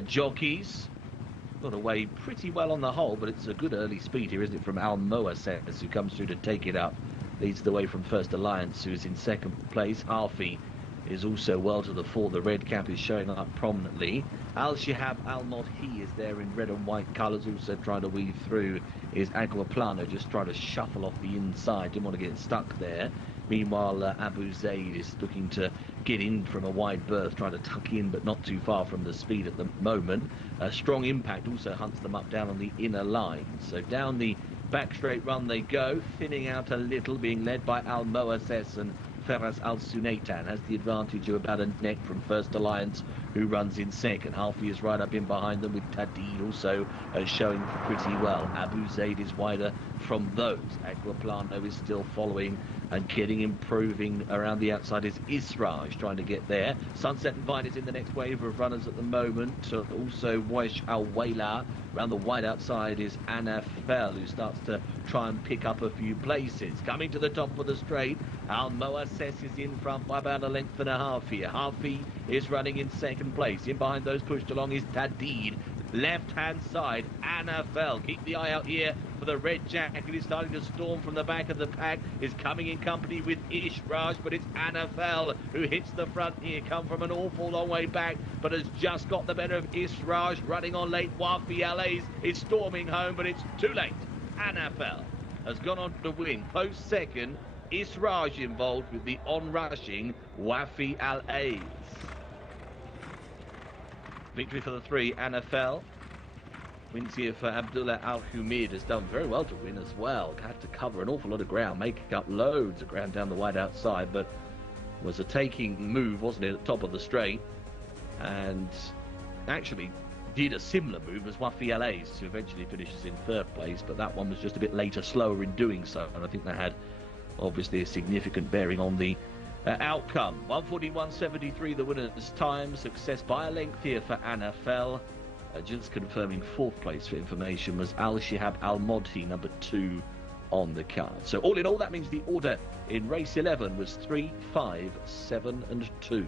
Jockeys got away pretty well on the whole, but it's a good early speed here, isn't it, from Al-Moases, who comes through to take it up. Leads the way from First Alliance, who is in second place. Hafi is also well to the fore. The red cap is showing up prominently. Al-Shihab Al-Modhi is there in red and white colours, also trying to weave through is Agua Plano, just trying to shuffle off the inside, didn't want to get stuck there. Meanwhile, Abu Zaid is looking to get in from a wide berth, trying to tuck in, but not too far from the speed at the moment. Strong Impact also hunts them up down on the inner line. So down the back straight run they go, thinning out a little, being led by Al Moases, and Ferraz Al Sunaitan has the advantage of about a neck from First Alliance, who runs in second. Halfie is right up in behind them, with Tadid also showing pretty well. Abu Zaid is wider from those. Aquaplano is still following and getting improving. Around the outside is Israj trying to get there. Sunset and Vine is in the next wave of runners at the moment. Also Waish Al Wayla. Around the wide outside is Anafel, who starts to try and pick up a few places. Coming to the top of the straight, Al Moases is in front by about a length and a half here. Harfi is running in second place. In behind those pushed along is Tadid. Left-hand side, Anafel. Keep the eye out here for the red jacket. He's starting to storm from the back of the pack. Is coming in company with Ishraj, but it's Anafel who hits the front here. Come from an awful long way back, but has just got the better of Ishraj. Running on late. Wafi Alays is storming home, but it's too late. Anafel has gone on to win. Close second. Israj involved with the on-rushing Wafi Alays. Victory for the three. Anafel wins here for Abdullah Al-Humid. Has done very well to win as well. Had to cover an awful lot of ground, make up loads of ground down the wide outside, but was a taking move, wasn't it, at the top of the straight, and actually did a similar move as Wafi Alays, who eventually finishes in third place, but that one was just a bit later, slower in doing so, and I think that had obviously a significant bearing on the outcome. 1:41.73 the winner's time. Success by a length here for Anafel. Just confirming fourth place for information was Al Shihab Al Modhi, number 2 on the card. So all in all, that means the order in race 11 was 3, 5, 7 and 2.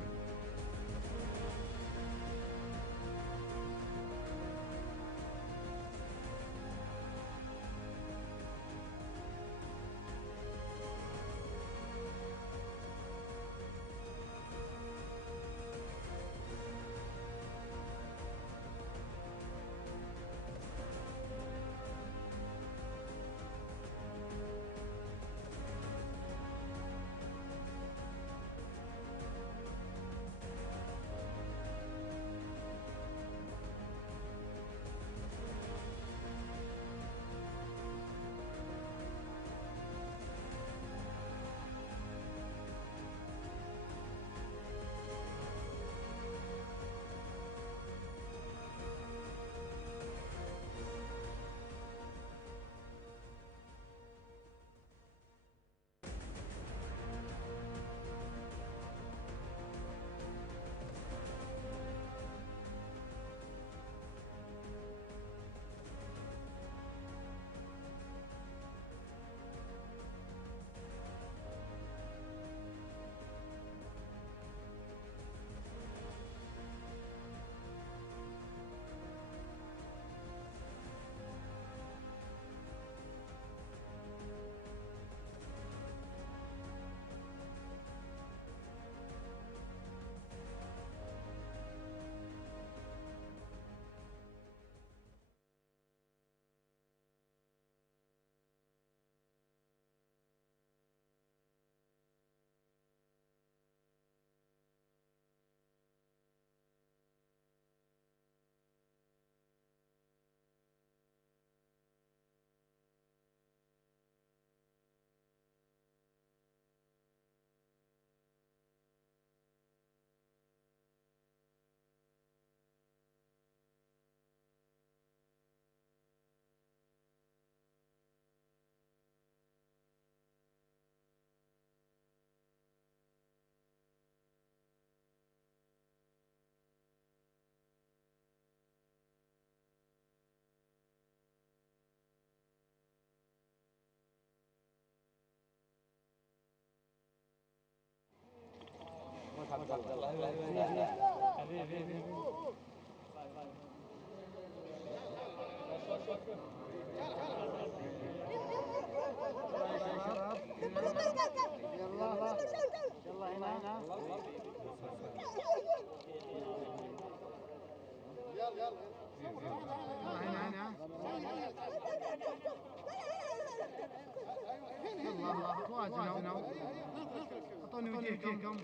اعطوني وجهكم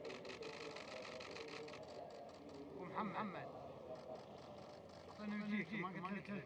ومحمد اعطوني وجهكم ما قلت لك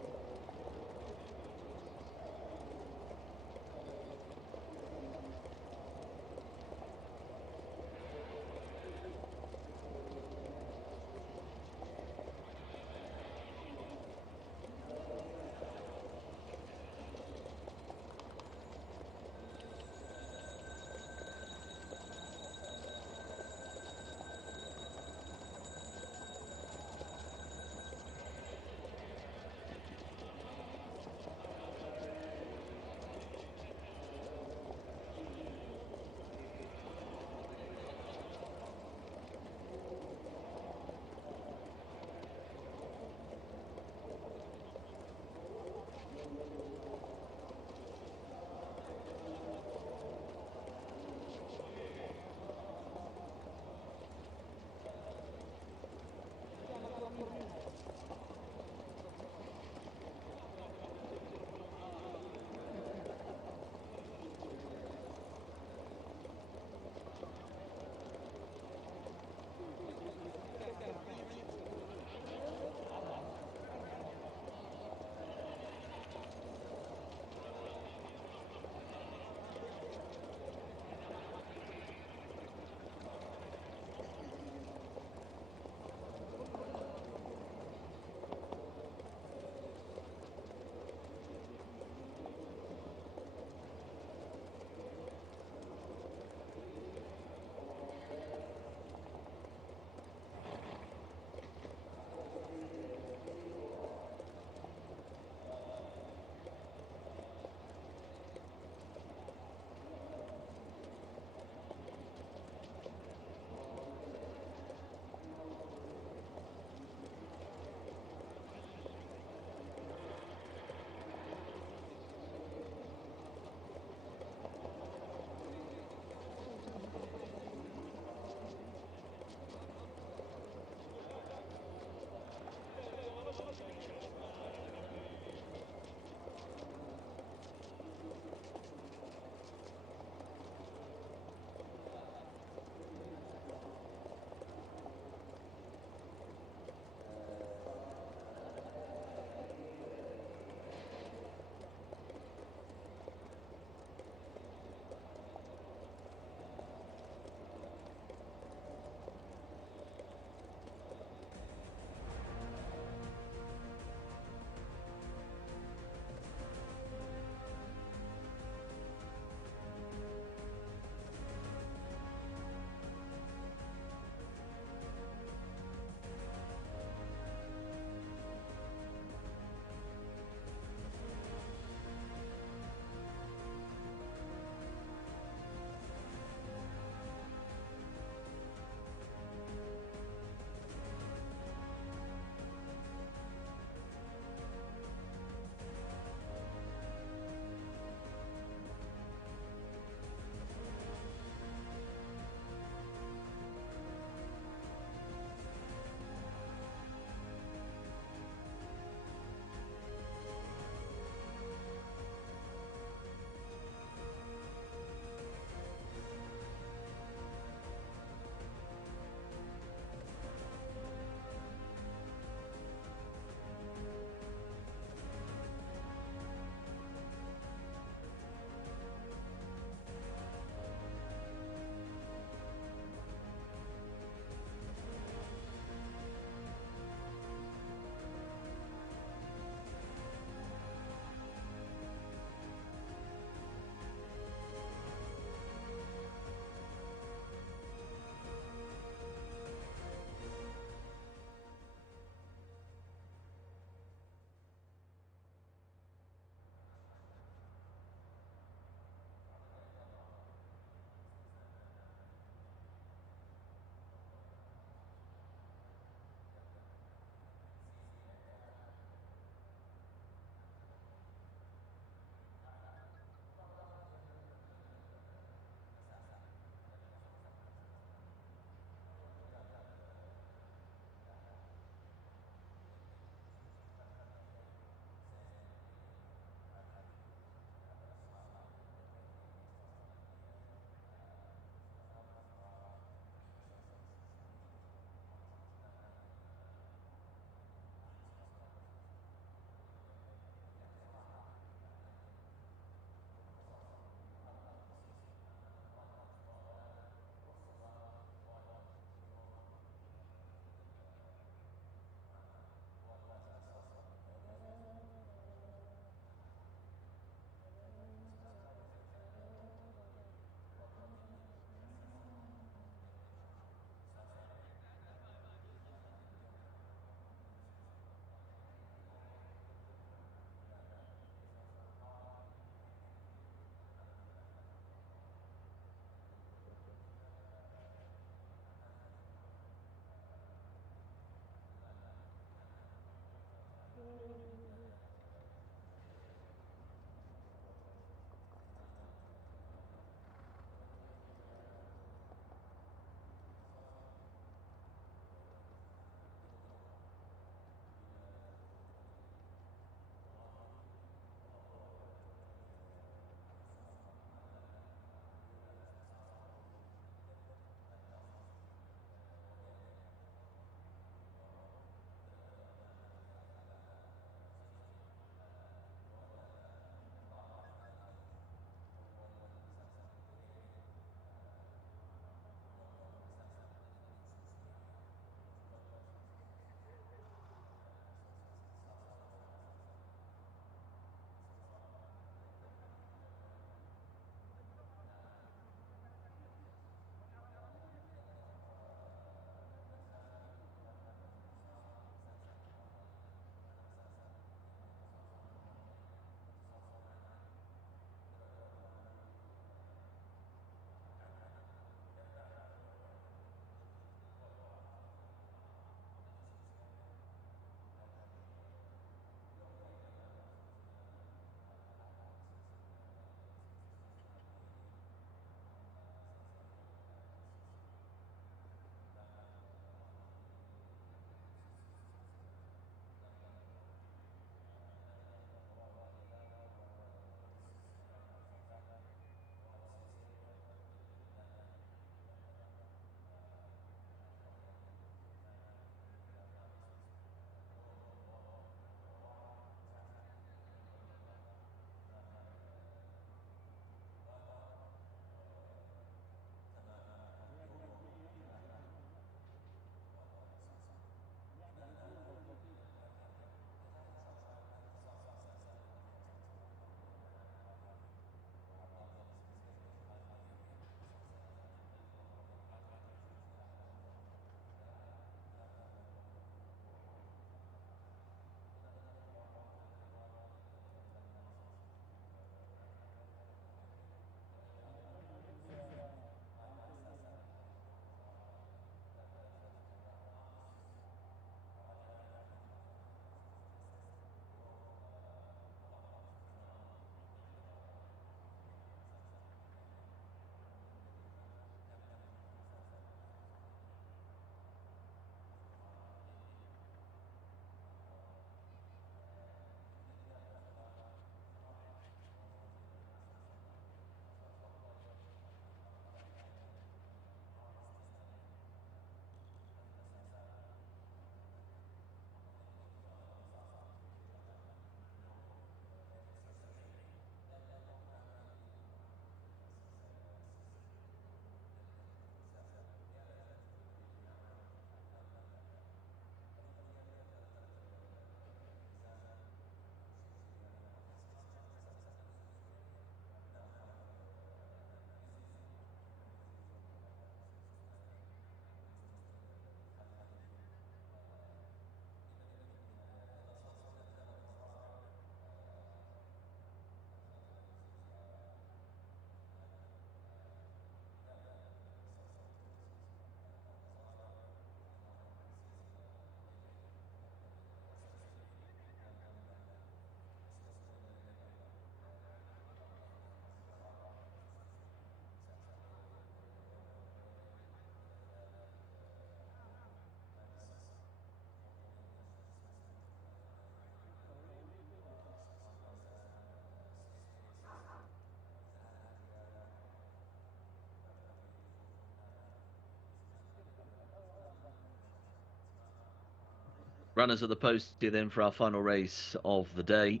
Runners at the post here then for our final race of the day.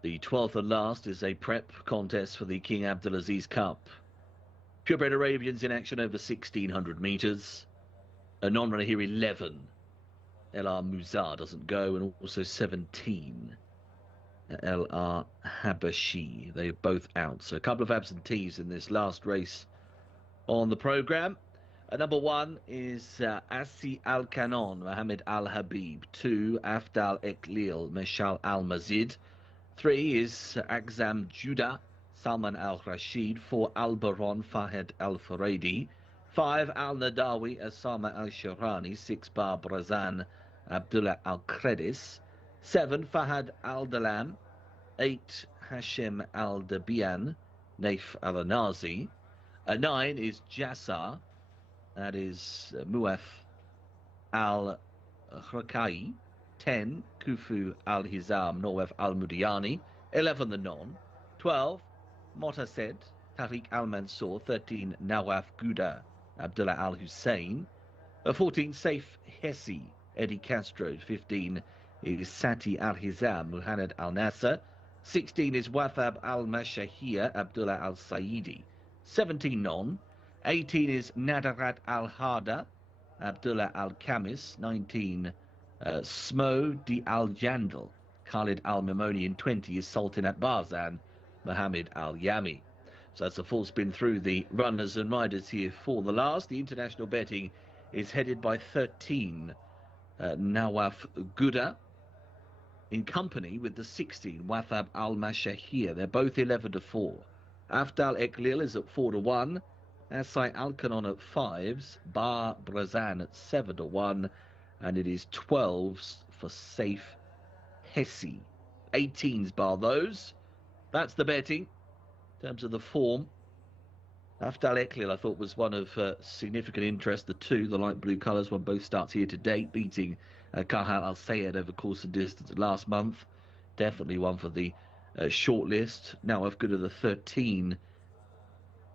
The 12th and last is a prep contest for the King Abdulaziz Cup. Purebred Arabians in action over 1,600 metres. A non-runner here, 11. LR Muzar doesn't go, and also 17. LR Habashi. They're both out. So a couple of absentees in this last race on the programme. Number 1 is Asi Al-Kanon, Mohammed Al-Habib. 2, Afdal Eklil, Meshal Al-Mazid. 3 is Akzam Judah, Salman Al-Rashid. 4, Al-Baron, Fahed Al-Faradi. 5, Al-Nadawi, Asama Al-Shirani. 6, Bar Brazan, Abdullah Al-Kredis. 7, Fahad Al-Dalam. 8, Hashem Al-Dabian, Naif Al-Anazi. 9 is Jcsa, that is Muaf Al-Khrakai. 10, Kufu Al-Hizam, Nawaf Al-Mudiani. 11, the non. 12, Motased, Tariq Al-Mansour. 13, Nawaf Gouda, Abdullah Al-Hussein. 14, Saif Hessi, Eddie Castro. 15 is Sati Al-Hizam, Muhammad Al-Nasser. 16 is Wathab Al-Mashahir, Abdullah Al-Saidi. 17, non. 18 is Nadarat Al-Hada, Abdullah Al-Kamis. 19, Smo Di Al-Jandal, Khalid Al-Mimoni. And 20 is Sultan at Barzan, Mohammed Al-Yami. So that's a full spin through the runners and riders here for the last. The international betting is headed by 13, Nawaf Gouda, in company with the 16, Wathab Al-Mashahir. They're both 11-4. Afdal Eklil is at 4-1. Asai Al-Kanon at 5s. Bar Brazan at 7-1. And it is 12s for Saif Hessi. 18s bar those. That's the betting in terms of the form. Afdal Eklil, I thought, was one of significant interest. The 2, the light blue colours, one both starts here to date, beating Kahal Al-Sayed over course and distance last month. Definitely one for the short list. Now I've got to the 13.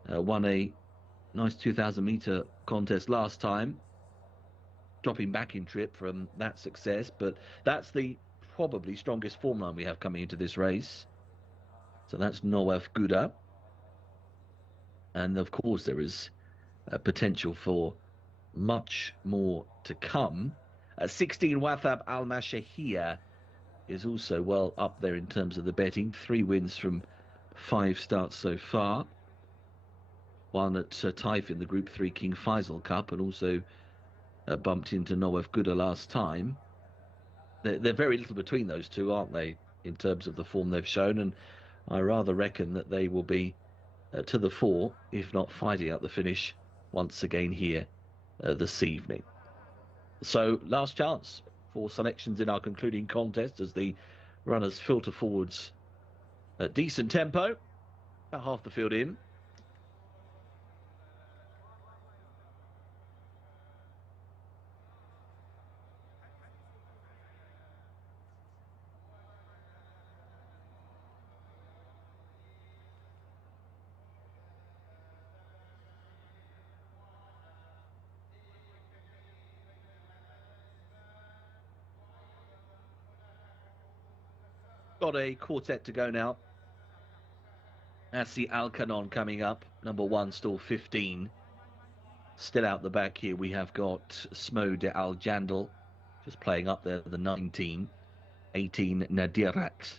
Won a nice 2,000-metre contest last time. Dropping back in trip from that success. But that's the probably strongest form line we have coming into this race. So that's Nawaf Gouda. And of course there is potential for much more to come. 16, Wathab Al-Mashahir is also well up there in terms of the betting. 3 wins from 5 starts so far. One at Taif in the Group 3 King Faisal Cup, and also bumped into Nawaf Gouda last time. They're very little between those two, aren't they, in terms of the form they've shown, and I rather reckon that they will be to the fore, if not fighting out the finish once again here this evening. So last chance for selections in our concluding contest as the runners filter forwards at decent tempo. About half the field in. Got a quartet to go now. Asi Al-Kanon coming up, number 1, stall 15. Still out the back here, we have got Smo de Al-Jandal, just playing up there, the 19. 18, Nadirat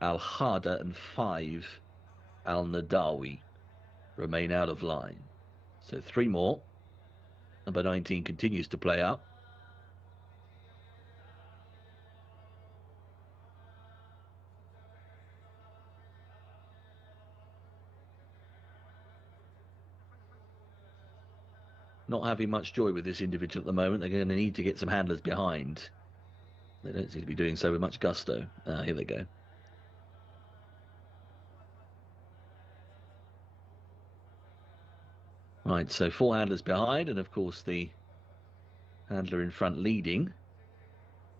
Al-Hada, and 5, Al-Nadawi remain out of line. So 3 more. Number 19 continues to play up. Not having much joy with this individual at the moment. They're going to need to get some handlers behind. They don't seem to be doing so with much gusto. Here they go. Right, so 4 handlers behind, and of course the handler in front leading.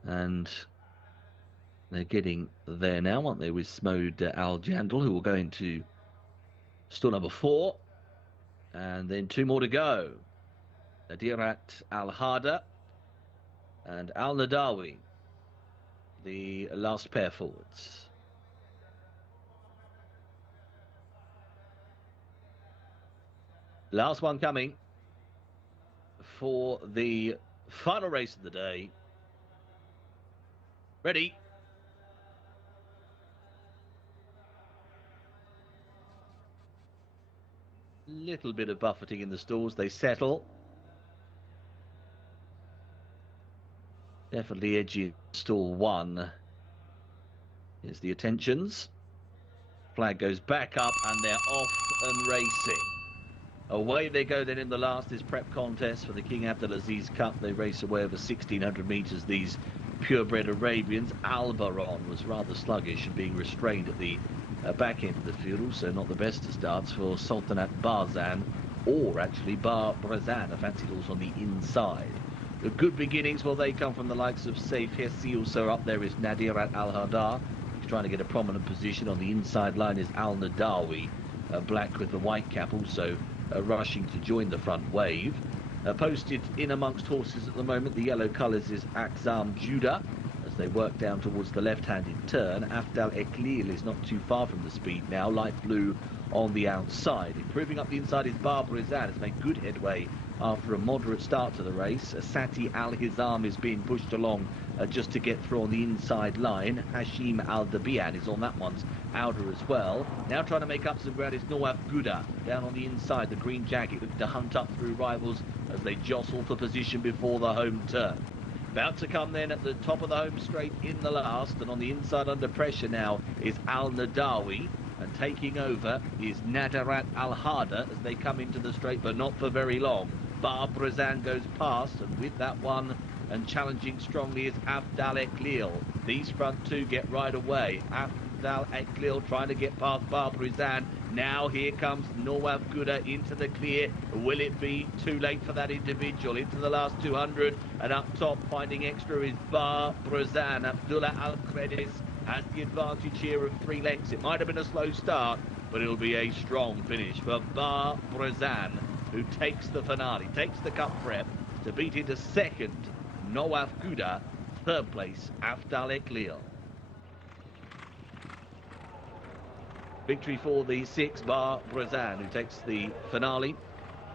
And they're getting there now, aren't they, with Smode Al-Jandal, who will go into stall number 4. And then 2 more to go. Nadirat Al-Hada And Al Nadawi, the last pair forwards. Last one coming for the final race of the day. Ready. Little bit of buffeting in the stalls. They settle. Definitely edgy. Stall 1 is the attentions. Flag goes back up and they're off and racing. Away they go then in the last is prep contest for the King Abdulaziz Cup. They race away over 1,600 metres, these purebred Arabians. Albaron was rather sluggish and being restrained at the back end of the field. Also not the best of starts for Sultanat Barzan, or actually Bar Brazan, a fancy horse on the inside. The good beginnings, well, they come from the likes of Saif Hessi. Also up there is Nadirat Al-Hadar. He's trying to get a prominent position. On the inside line is Al Nadawi, black with the white cap, also rushing to join the front wave. Posted in amongst horses at the moment, the yellow colours is Akzam Judah as they work down towards the left-handed turn. Afdal Eklil is not too far from the speed now, light blue on the outside. Improving up the inside is Barbara Izad, has made good headway after a moderate start to the race. Sati Al-Hizam is being pushed along just to get through on the inside line. Hashim Al-Dabian is on that one's outer as well. Now trying to make up some ground is Nawaf Gouda down on the inside. The green jacket looking to hunt up through rivals as they jostle for position before the home turn. About to come then at the top of the home straight in the last, and on the inside under pressure now is Al Nadawi, and taking over is Nadarat Al-Hada as they come into the straight, but not for very long. Bar Brazan goes past, and with that one and challenging strongly is Afdal Eklil. These front two get right away. Afdal Eklil trying to get past Bar Brazan. Now here comes Nawaf Gouda into the clear. Will it be too late for that individual? Into the last 200, and up top finding extra is Bar Brazan. Abdullah Al-Kredis has the advantage here of 3 lengths. It might have been a slow start, but it'll be a strong finish for Bar Brazan, who takes the finale, takes the cup prep to beat into second Nawaf Gouda, third place Afdal Eklil. Victory for the 6 Bar Brazan, who takes the finale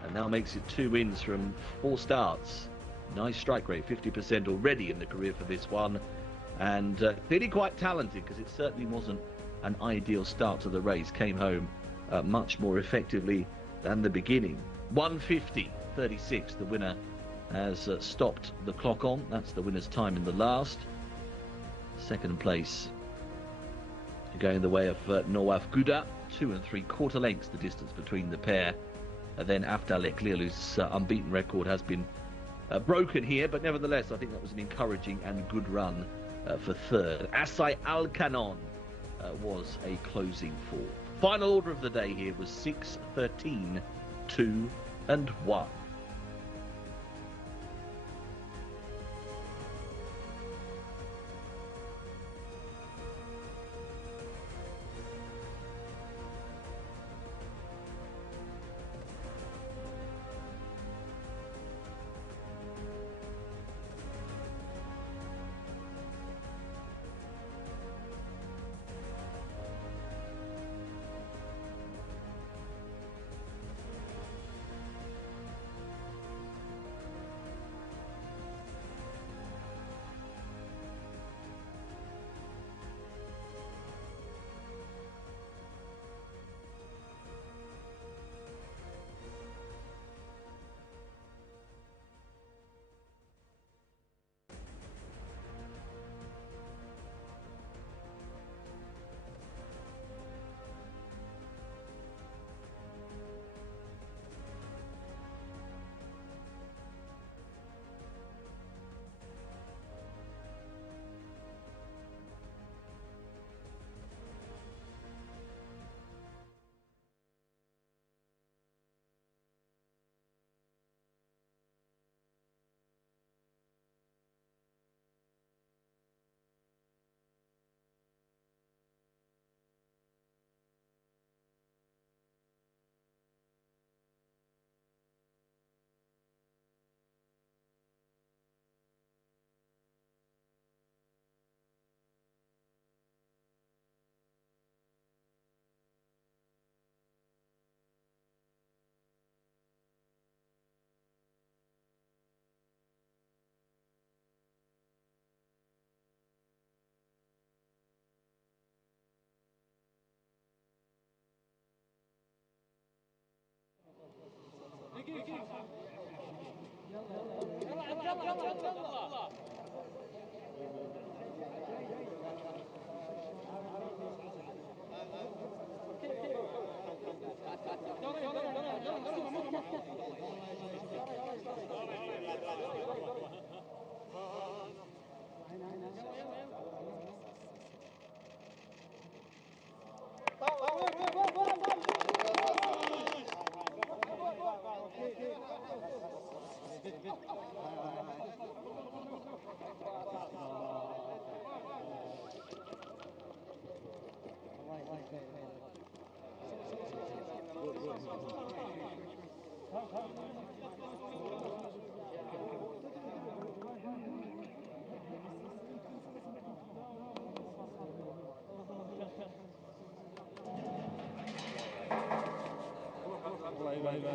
and now makes it 2 wins from 4 starts. Nice strike rate, 50% already in the career for this one, and clearly quite talented, because it certainly wasn't an ideal start to the race. Came home much more effectively than the beginning. 150.36, the winner has stopped the clock on. That's the winner's time in the last. Second place going the way of Nawaf Gouda, 2 3/4 lengths the distance between the pair. Then Afdal Eklil, whose unbeaten record has been broken here, but nevertheless I think that was an encouraging and good run for third. Asai Al-Kanon was a closing 4. Final order of the day here was 6, 13, 2 and 1.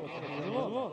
مضبوط.